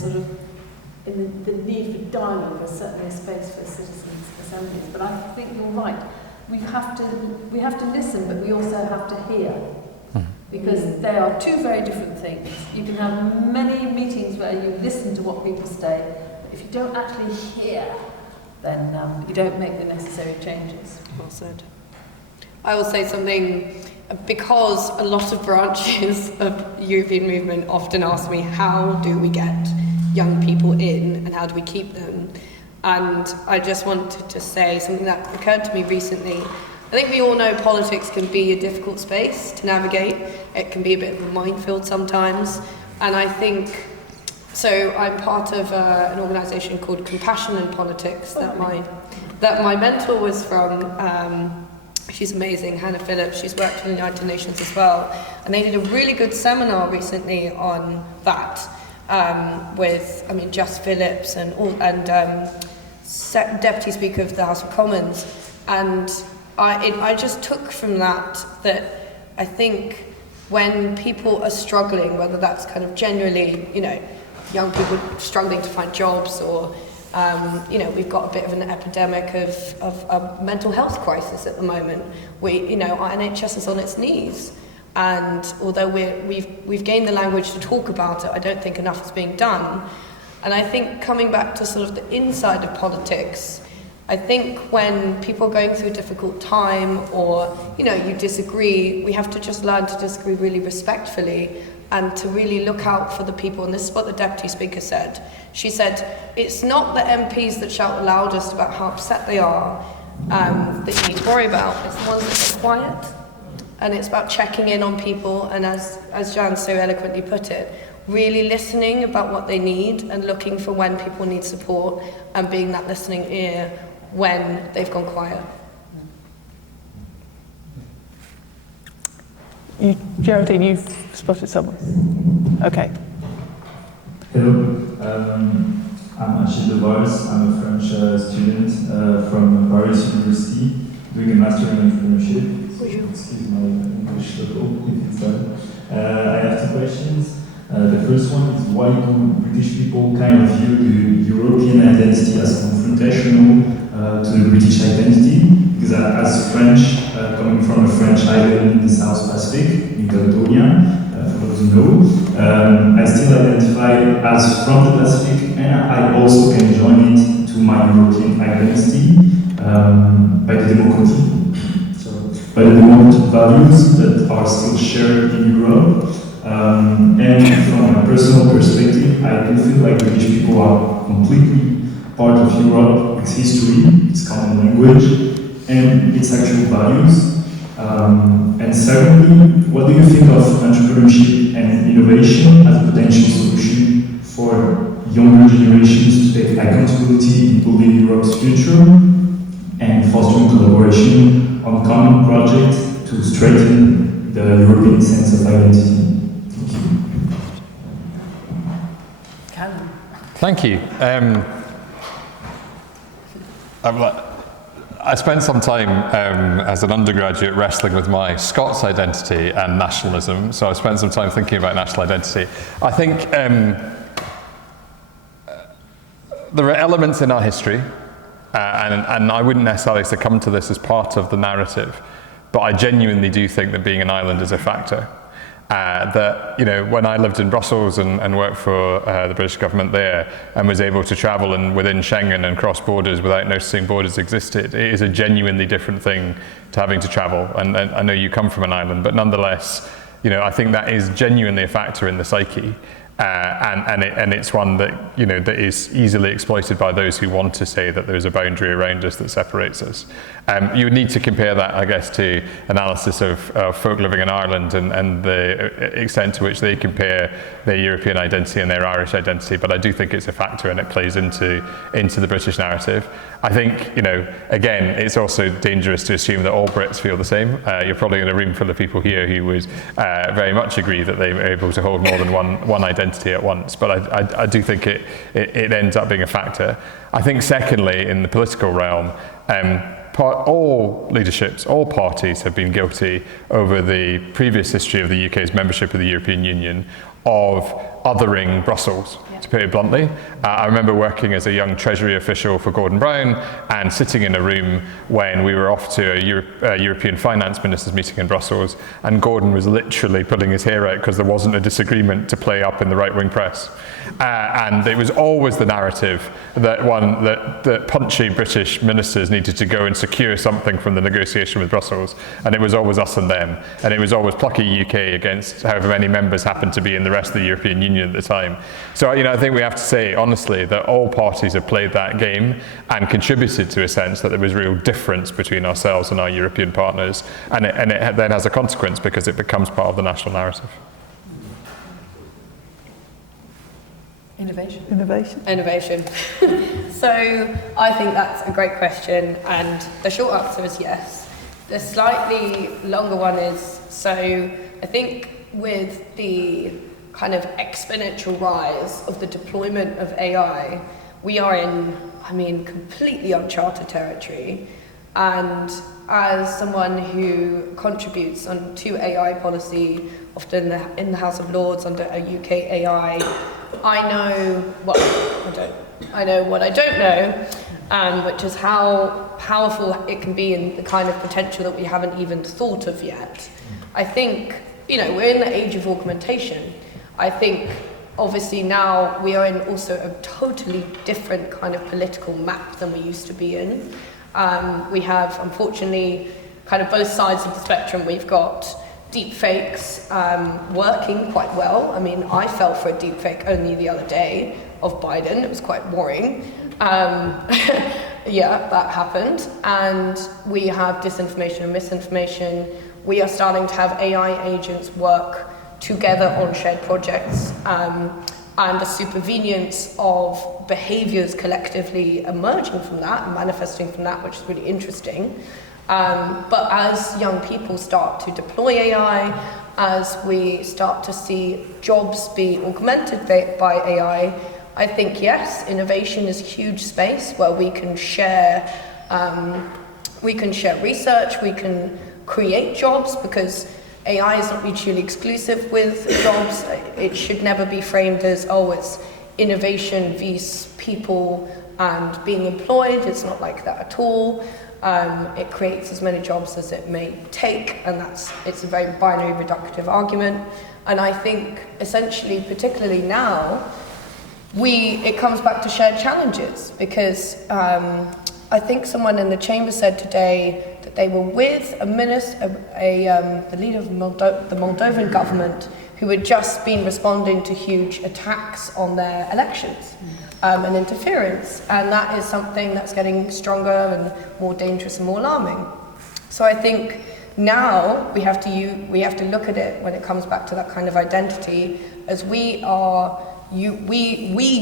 need for dialogue, there's certainly a space for citizens' assemblies. But I think you're right. We have to listen, but we also have to hear. Because they are two very different things. You can have many meetings where you listen to what people say, but if you don't actually hear, then you don't make the necessary changes. Well said. I will say something, because a lot of branches of the European movement often ask me, how do we get young people in and how do we keep them? And I just wanted to say something that occurred to me recently. I think we all know politics can be a difficult space to navigate. It can be a bit of a minefield sometimes. And I think, so I'm part of an organisation called Compassion in Politics that my mentor was from. She's amazing, Hannah Phillips. She's worked for the United Nations as well. And they did a really good seminar recently on that with, Just Phillips and Deputy Speaker of the House of Commons. And I just took from that I think when people are struggling, whether that's kind of generally, you know, young people struggling to find jobs, or you know, we've got a bit of an epidemic of a mental health crisis at the moment. You know, our NHS is on its knees, and although we've gained the language to talk about it, I don't think enough is being done. And I think coming back to sort of the inside of politics, I think when people are going through a difficult time, or, you know, you disagree, we have to just learn to disagree really respectfully, and to really look out for the people. And this is what the deputy speaker said. She said, it's not the MPs that shout the loudest about how upset they are that you need to worry about. It's the ones that are quiet. And it's about checking in on people, and as Jan so eloquently put it, really listening about what they need and looking for when people need support, and being that listening ear when they've gone quiet. Geraldine, you've spotted someone. Okay. Hello, I'm achievable. I'm a French student from Paris University doing a master in entrepreneurship. Excuse my English level if it's done. I have two questions. The first one is, why do British people kind of view the European identity as confrontational to the British identity? Because as French, coming from a French island in the South Pacific, in Caledonia, for those who know, I still identify as from the Pacific, and I also can join it to my European identity by the democracy. By the democratic values that are still shared in Europe. And from a personal perspective, I do feel like British people are completely part of Europe, its history, its common language, and its actual values. And secondly, what do you think of entrepreneurship and innovation as a potential solution for younger generations to take accountability in building Europe's future and fostering collaboration on common projects to strengthen the European sense of identity? Thank you. I spent some time as an undergraduate wrestling with my Scots identity and nationalism, so I spent some time thinking about national identity. I think there are elements in our history, and I wouldn't necessarily succumb to this as part of the narrative, but I genuinely do think that being an island is a factor. That, you know, when I lived in Brussels and worked for the British government there, and was able to travel within Schengen and cross borders without noticing borders existed, it is a genuinely different thing to having to travel. And I know you come from an island, but nonetheless, you know, I think that is genuinely a factor in the psyche. And it's one that, you know, that is easily exploited by those who want to say that there's a boundary around us that separates us. You would need to compare that, I guess, to analysis of folk living in Ireland and the extent to which they compare their European identity and their Irish identity. But I do think it's a factor, and it plays into the British narrative. I think, you know, again, it's also dangerous to assume that all Brits feel the same. You're probably in a room full of people here who would very much agree that they were able to hold more than one identity at once. But I do think it ends up being a factor. I think secondly, in the political realm, all leaderships, all parties have been guilty over the previous history of the UK's membership of the European Union of othering Brussels, to put it bluntly. I remember working as a young Treasury official for Gordon Brown and sitting in a room when we were off to a European finance ministers meeting in Brussels, and Gordon was literally pulling his hair out because there wasn't a disagreement to play up in the right-wing press. And it was always the narrative that punchy British ministers needed to go and secure something from the negotiation with Brussels, and it was always us and them, and it was always plucky UK against however many members happened to be in the rest of the European Union at the time. So, you know, I think we have to say honestly that all parties have played that game and contributed to a sense that there was real difference between ourselves and our European partners, and it then has a consequence because it becomes part of the national narrative. Innovation. So I think that's a great question, and the short answer is yes. The slightly longer one is, so I think with the kind of exponential rise of the deployment of AI, we are in, completely uncharted territory. And as someone who contributes to AI policy, often in the House of Lords under a UK AI, I know what I don't know, which is how powerful it can be and the kind of potential that we haven't even thought of yet. I think, we're in the age of augmentation. I think, obviously now we are in also a totally different kind of political map than we used to be in. We have, unfortunately, kind of both sides of the spectrum. We've got deep fakes working quite well. I mean, I fell for a deep fake only the other day of Biden. It was quite worrying. Yeah, that happened. And we have disinformation and misinformation. We are starting to have AI agents work together on shared projects, and the supervenience of behaviours collectively emerging from that and manifesting from that, which is really interesting. But as young people start to deploy AI, as we start to see jobs be augmented by AI, I think, yes, innovation is a huge space where we can share research, we can create jobs, because AI is not mutually exclusive with jobs. It should never be framed as, it's innovation vis people and being employed. It's not like that at all. It creates as many jobs as it may take, and it's a very binary reductive argument. And I think essentially, particularly now, it comes back to shared challenges, because I think someone in the chamber said today that they were with the leader of the Moldovan government, who had just been responding to huge attacks on their elections and interference, and that is something that's getting stronger and more dangerous and more alarming. So I think now we have to look at it when it comes back to that kind of identity, as we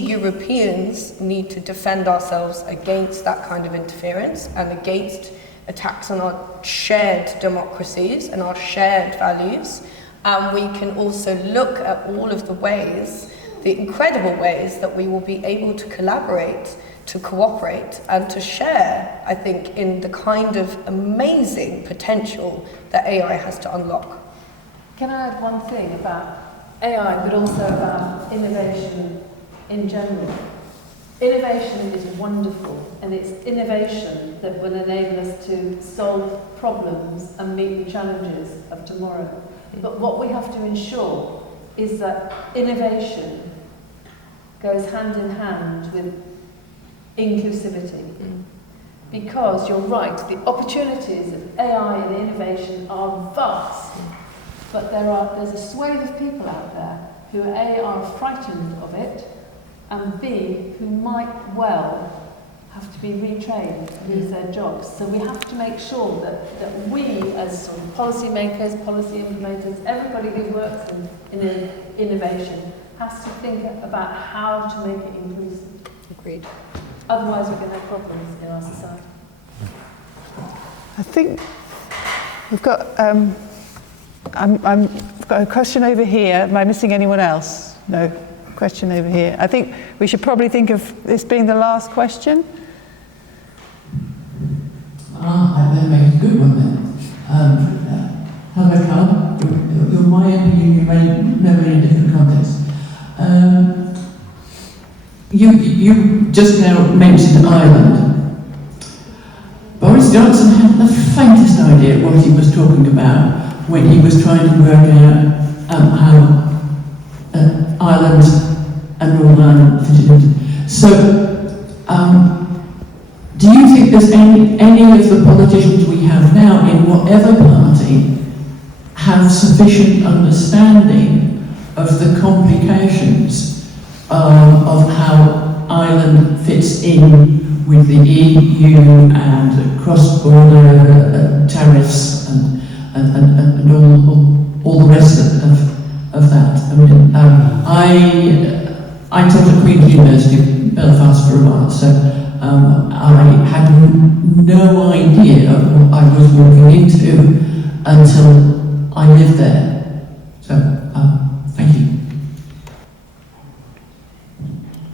Europeans need to defend ourselves against that kind of interference and against attacks on our shared democracies and our shared values. And we can also look at all of the incredible ways that we will be able to collaborate, to cooperate, and to share, I think, in the kind of amazing potential that AI has to unlock. Can I add one thing about AI, but also about innovation in general? Innovation is wonderful, and it's innovation that will enable us to solve problems and meet the challenges of tomorrow. But what we have to ensure is that innovation goes hand in hand with inclusivity. Because you're right, the opportunities of AI and innovation are vast. But there's a swathe of people out there who A, are frightened of it, and B, who might well have to be retrained, lose their jobs. So we have to make sure that we, as sort of policy makers, policy implementers, everybody who works in innovation, has to think about how to make it inclusive. Agreed. Otherwise we're going to have problems in our society. I think we've got... I've got a question over here. Am I missing anyone else? No. Question over here. I think we should probably think of this being the last question. I better make a good one then. Hello, Carl. You're my opinion, you may know me in a different context. You just now mentioned Ireland. Boris Johnson had the faintest idea what he was talking about when he was trying to work out how Ireland and Northern Ireland fitted into. So, do you think there's any of the politicians we have now in whatever party have sufficient understanding of the complications of how Ireland fits in with the EU and cross-border tariffs and all the rest of that? I mean, I taught at Queen's University, Belfast, for a while, so I had no idea of what I was walking into until I lived there. So, thank you.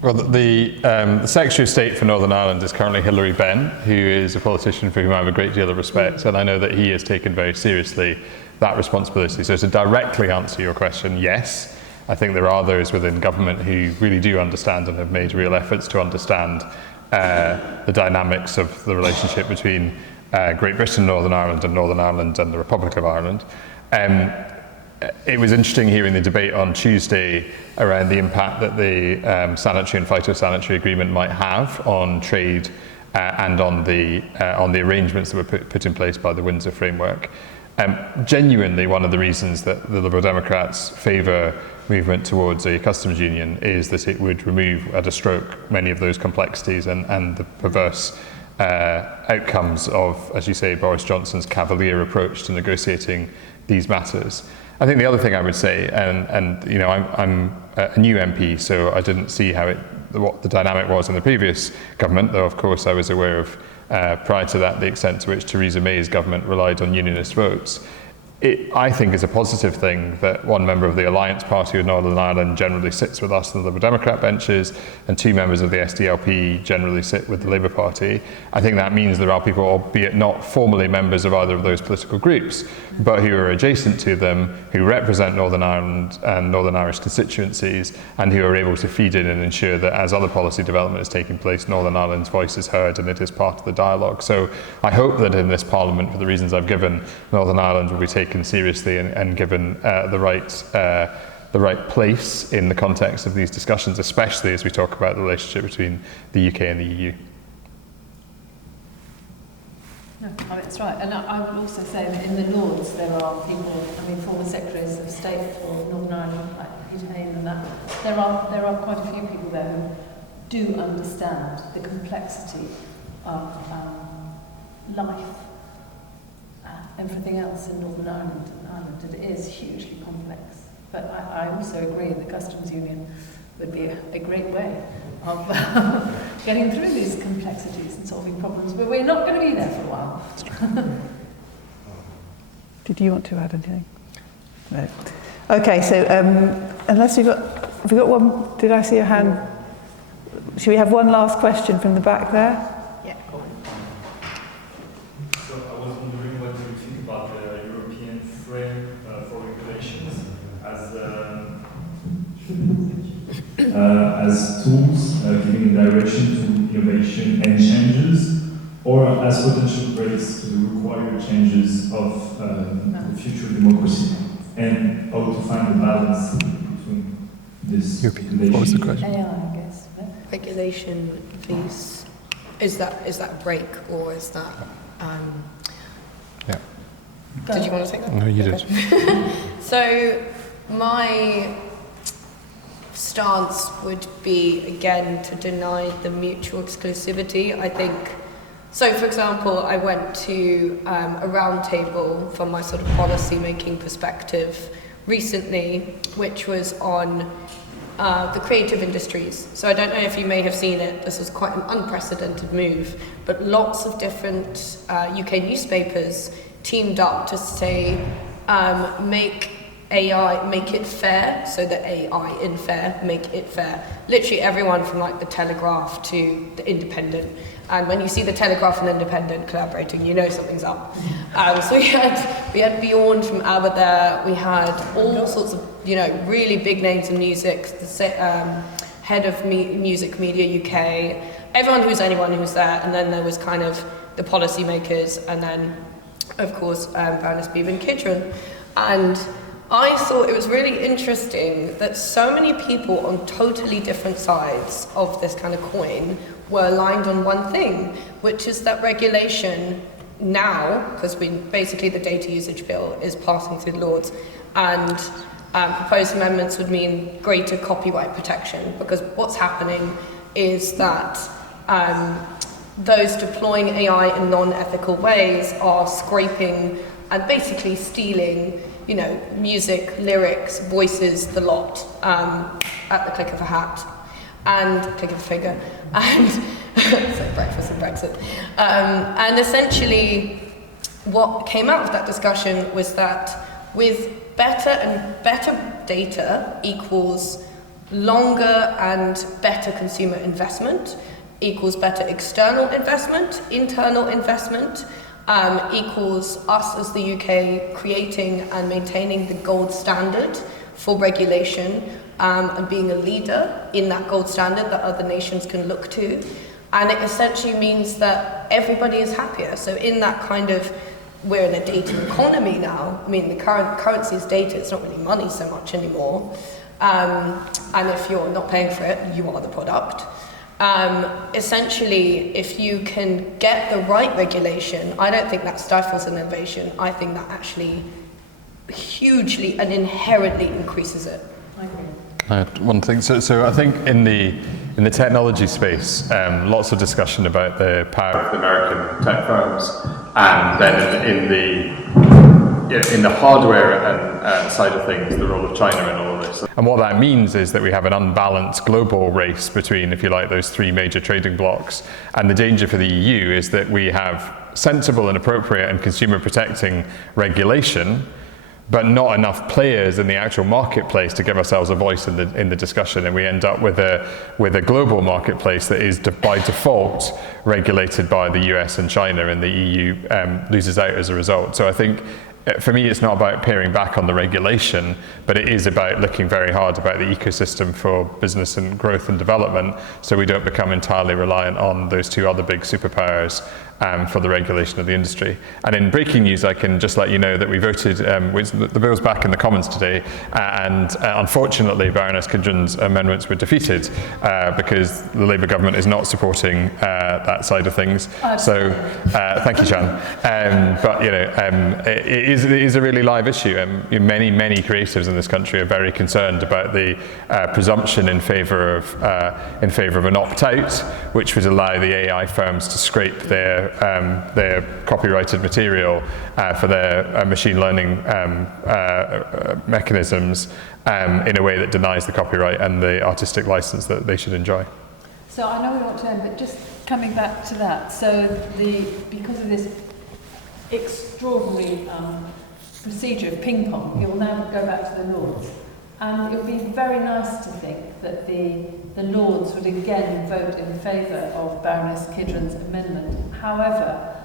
Well, the Secretary of State for Northern Ireland is currently Hilary Benn, who is a politician for whom I have a great deal of respect, and I know that he has taken very seriously that responsibility. So to directly answer your question, yes, I think there are those within government who really do understand and have made real efforts to understand the dynamics of the relationship between Great Britain, Northern Ireland and the Republic of Ireland. It was interesting hearing the debate on Tuesday around the impact that the sanitary and phytosanitary agreement might have on trade and on the arrangements that were put in place by the Windsor Framework. Genuinely, one of the reasons that the Liberal Democrats favour movement towards a customs union is that it would remove at a stroke many of those complexities and the perverse outcomes of, as you say, Boris Johnson's cavalier approach to negotiating these matters. I think the other thing I would say, and you know, I'm a new MP, so I didn't see what the dynamic was in the previous government, though of course I was aware of prior to that the extent to which Theresa May's government relied on unionist votes. I think it's a positive thing that one member of the Alliance Party of Northern Ireland generally sits with us in the Liberal Democrat benches, and two members of the SDLP generally sit with the Labour Party. I think that means there are people, albeit not formally members of either of those political groups, but who are adjacent to them, who represent Northern Ireland and Northern Irish constituencies, and who are able to feed in and ensure that as other policy development is taking place, Northern Ireland's voice is heard and it is part of the dialogue. So I hope that in this Parliament, for the reasons I've given, Northern Ireland will be taken seriously and given the right place in the context of these discussions, especially as we talk about the relationship between the UK and the EU. No, that's right. And I would also say that in the Lords there are people, former Secretaries of State for Northern Ireland, like Peter Hain and that. There are quite a few people there who do understand the complexity of life, everything else in Northern Ireland and Ireland. It is hugely complex. But I also agree the customs union would be a great way of getting through these complexities and solving problems. But we're not going to be there for a while. Did you want to add anything? No. Okay, so unless have we got one? Did I see a hand? Should we have one last question from the back there? As tools giving direction to innovation and changes, or as potential brakes to the required changes of the future democracy, and how to find the balance between this regulation. What was the question? AI, I guess. Regulation piece, is that a break or is that? Yeah. Did you want to take that? No, you did. So my stance would be, again, to deny the mutual exclusivity. I think, so for example, I went to a round table from my sort of policy making perspective recently, which was on the creative industries. So I don't know if you may have seen it, this was quite an unprecedented move, but lots of different UK newspapers teamed up to say, make AI, make it fair, so that AI in fair, make it fair. Literally everyone from like the Telegraph to the Independent. And when you see the Telegraph and the Independent collaborating, you know something's up. So we had Bjorn from ABBA there, we had all sorts of, really big names in music, the head of Music Media UK, anyone who was there, and then there was kind of the policymakers, and then, of course, Baroness Bevan-Kidron. And I thought it was really interesting that so many people on totally different sides of this kind of coin were aligned on one thing, which is that regulation now, because basically the data usage bill is passing through the Lords, and proposed amendments would mean greater copyright protection, because what's happening is that those deploying AI in non-ethical ways are scraping and basically stealing music, lyrics, voices, the lot, at the click of a hat and click of a finger, and it's like breakfast and Brexit. And essentially, what came out of that discussion was that with better and better data equals longer and better consumer investment equals better external investment, internal investment, equals us as the UK creating and maintaining the gold standard for regulation, and being a leader in that gold standard that other nations can look to. And it essentially means that everybody is happier. So in that kind of, we're in a data economy now. I mean, the current currency is data, it's not really money so much anymore. And if you're not paying for it, you are the product. Essentially, if you can get the right regulation, I don't think that stifles innovation. I think that actually hugely and inherently increases it. I agree. One thing, so I think in the technology space, lots of discussion about the power of the American tech firms, and then in the hardware and side of things, the role of China in all of this. And what that means is that we have an unbalanced global race between, if you like, those three major trading blocs. And the danger for the EU is that we have sensible and appropriate and consumer protecting regulation, but not enough players in the actual marketplace to give ourselves a voice in the discussion, and we end up with a global marketplace that is by default regulated by the US and China, and the EU loses out as a result. So I think for me, it's not about paring back on the regulation, but it is about looking very hard about the ecosystem for business and growth and development, so we don't become entirely reliant on those two other big superpowers for the regulation of the industry. And in breaking news, I can just let you know that we voted, the bill's back in the Commons today, and unfortunately Baroness Kidron's amendments were defeated because the Labour government is not supporting that side of things. So thank you, Chan. But you know, it is a really live issue, and many creatives in this country are very concerned about the presumption in favour of an opt-out, which would allow the AI firms to scrape their copyrighted material for their machine learning mechanisms in a way that denies the copyright and the artistic license that they should enjoy. So I know we want to end, but just coming back to that, so because of this extraordinary procedure of ping pong, it will now go back to the Lords. And it would be very nice to think that the Lords would again vote in favour of Baroness Kidron's amendment. However,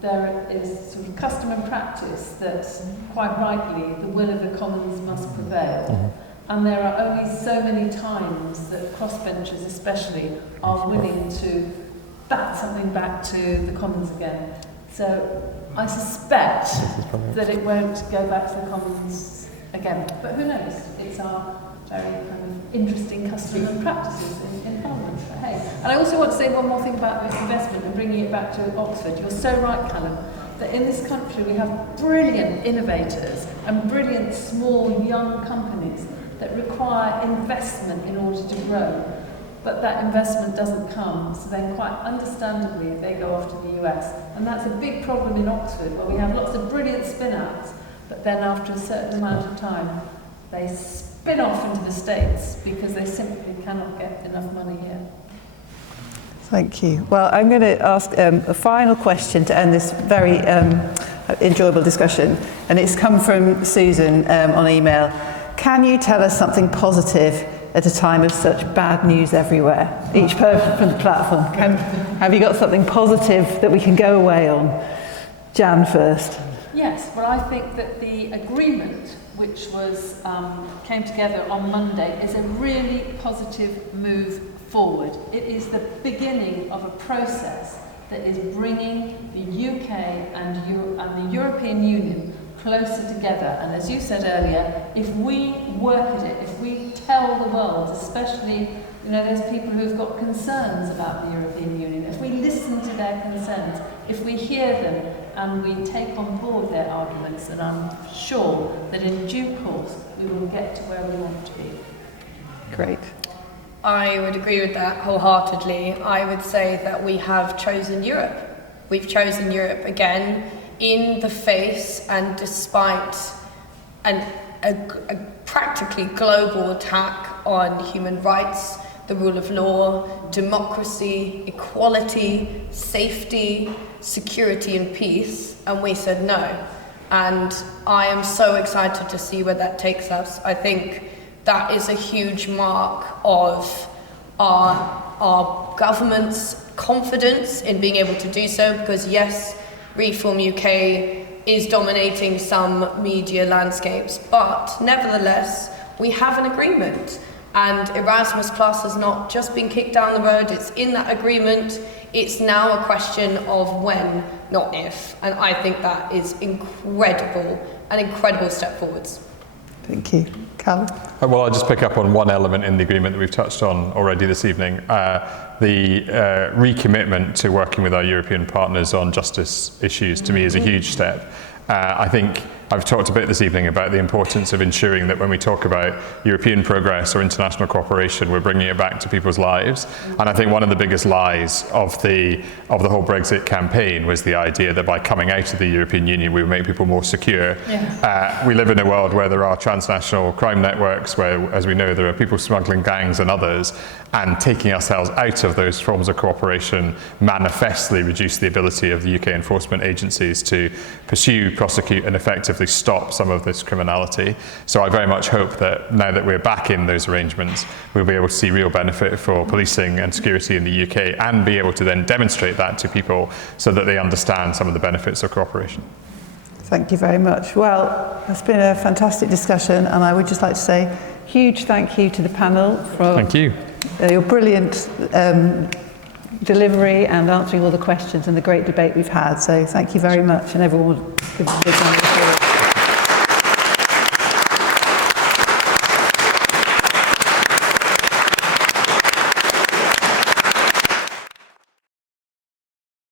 there is sort of custom and practice that, quite rightly, the will of the Commons must prevail. And there are only so many times that crossbenchers especially are willing to bat something back to the Commons again. So I suspect that it won't go back to the Commons again. But who knows? It's our very kind of interesting custom and practices in Parliament. But hey. And I also want to say one more thing about this investment and bringing it back to Oxford. You're so right, Callum, that in this country we have brilliant innovators and brilliant small young companies that require investment in order to grow. But that investment doesn't come, so then quite understandably they go off to the US. And that's a big problem in Oxford, where we have lots of brilliant spin-outs, but then after a certain amount of time they spin off into the States because they simply cannot get enough money here. Thank you. Well, I'm going to ask a final question to end this very enjoyable discussion, and it's come from Susan on email. Can you tell us something positive at a time of such bad news everywhere? Each person from the platform. Have you got something positive that we can go away on? Jan first. Yes, well, I think that the agreement which was came together on Monday is a really positive move forward. It is the beginning of a process that is bringing the UK and the European Union closer together. And as you said earlier, if we work at it, if we tell the world, especially those people who've got concerns about the European Union, if we listen to their concerns, if we hear them and we take on board their arguments, then I'm sure that in due course we will get to where we want to be. Great. I would agree with that wholeheartedly. I would say that we have chosen Europe. We've chosen Europe again in the face and despite a practically global attack on human rights, the rule of law, democracy, equality, safety, security and peace, and we said no. And I am so excited to see where that takes us. I think that is a huge mark of our government's confidence in being able to do so, because yes, Reform UK is dominating some media landscapes, but nevertheless, we have an agreement. And Erasmus Plus has not just been kicked down the road, it's in that agreement. It's now a question of when, not if. And I think that is an incredible step forwards. Thank you. Callum? Well, I'll just pick up on one element in the agreement that we've touched on already this evening. The recommitment to working with our European partners on justice issues, to me, is a huge step. I think I've talked a bit this evening about the importance of ensuring that when we talk about European progress or international cooperation, we're bringing it back to people's lives. And I think one of the biggest lies of the whole Brexit campaign was the idea that by coming out of the European Union, we would make people more secure. Yeah. We live in a world where there are transnational crime networks, where, as we know, there are people smuggling gangs and others, and taking ourselves out of those forms of cooperation manifestly reduce the ability of the UK enforcement agencies to pursue, prosecute, and effectively stop some of this criminality. So I very much hope that now that we're back in those arrangements, we'll be able to see real benefit for policing and security in the UK, and be able to then demonstrate that to people so that they understand some of the benefits of cooperation. Thank you very much. Well, it's been a fantastic discussion, and I would just like to say huge thank you to the panel for thank you. Your brilliant delivery and answering all the questions and the great debate we've had. So thank you very much, and everyone give a big round of applause.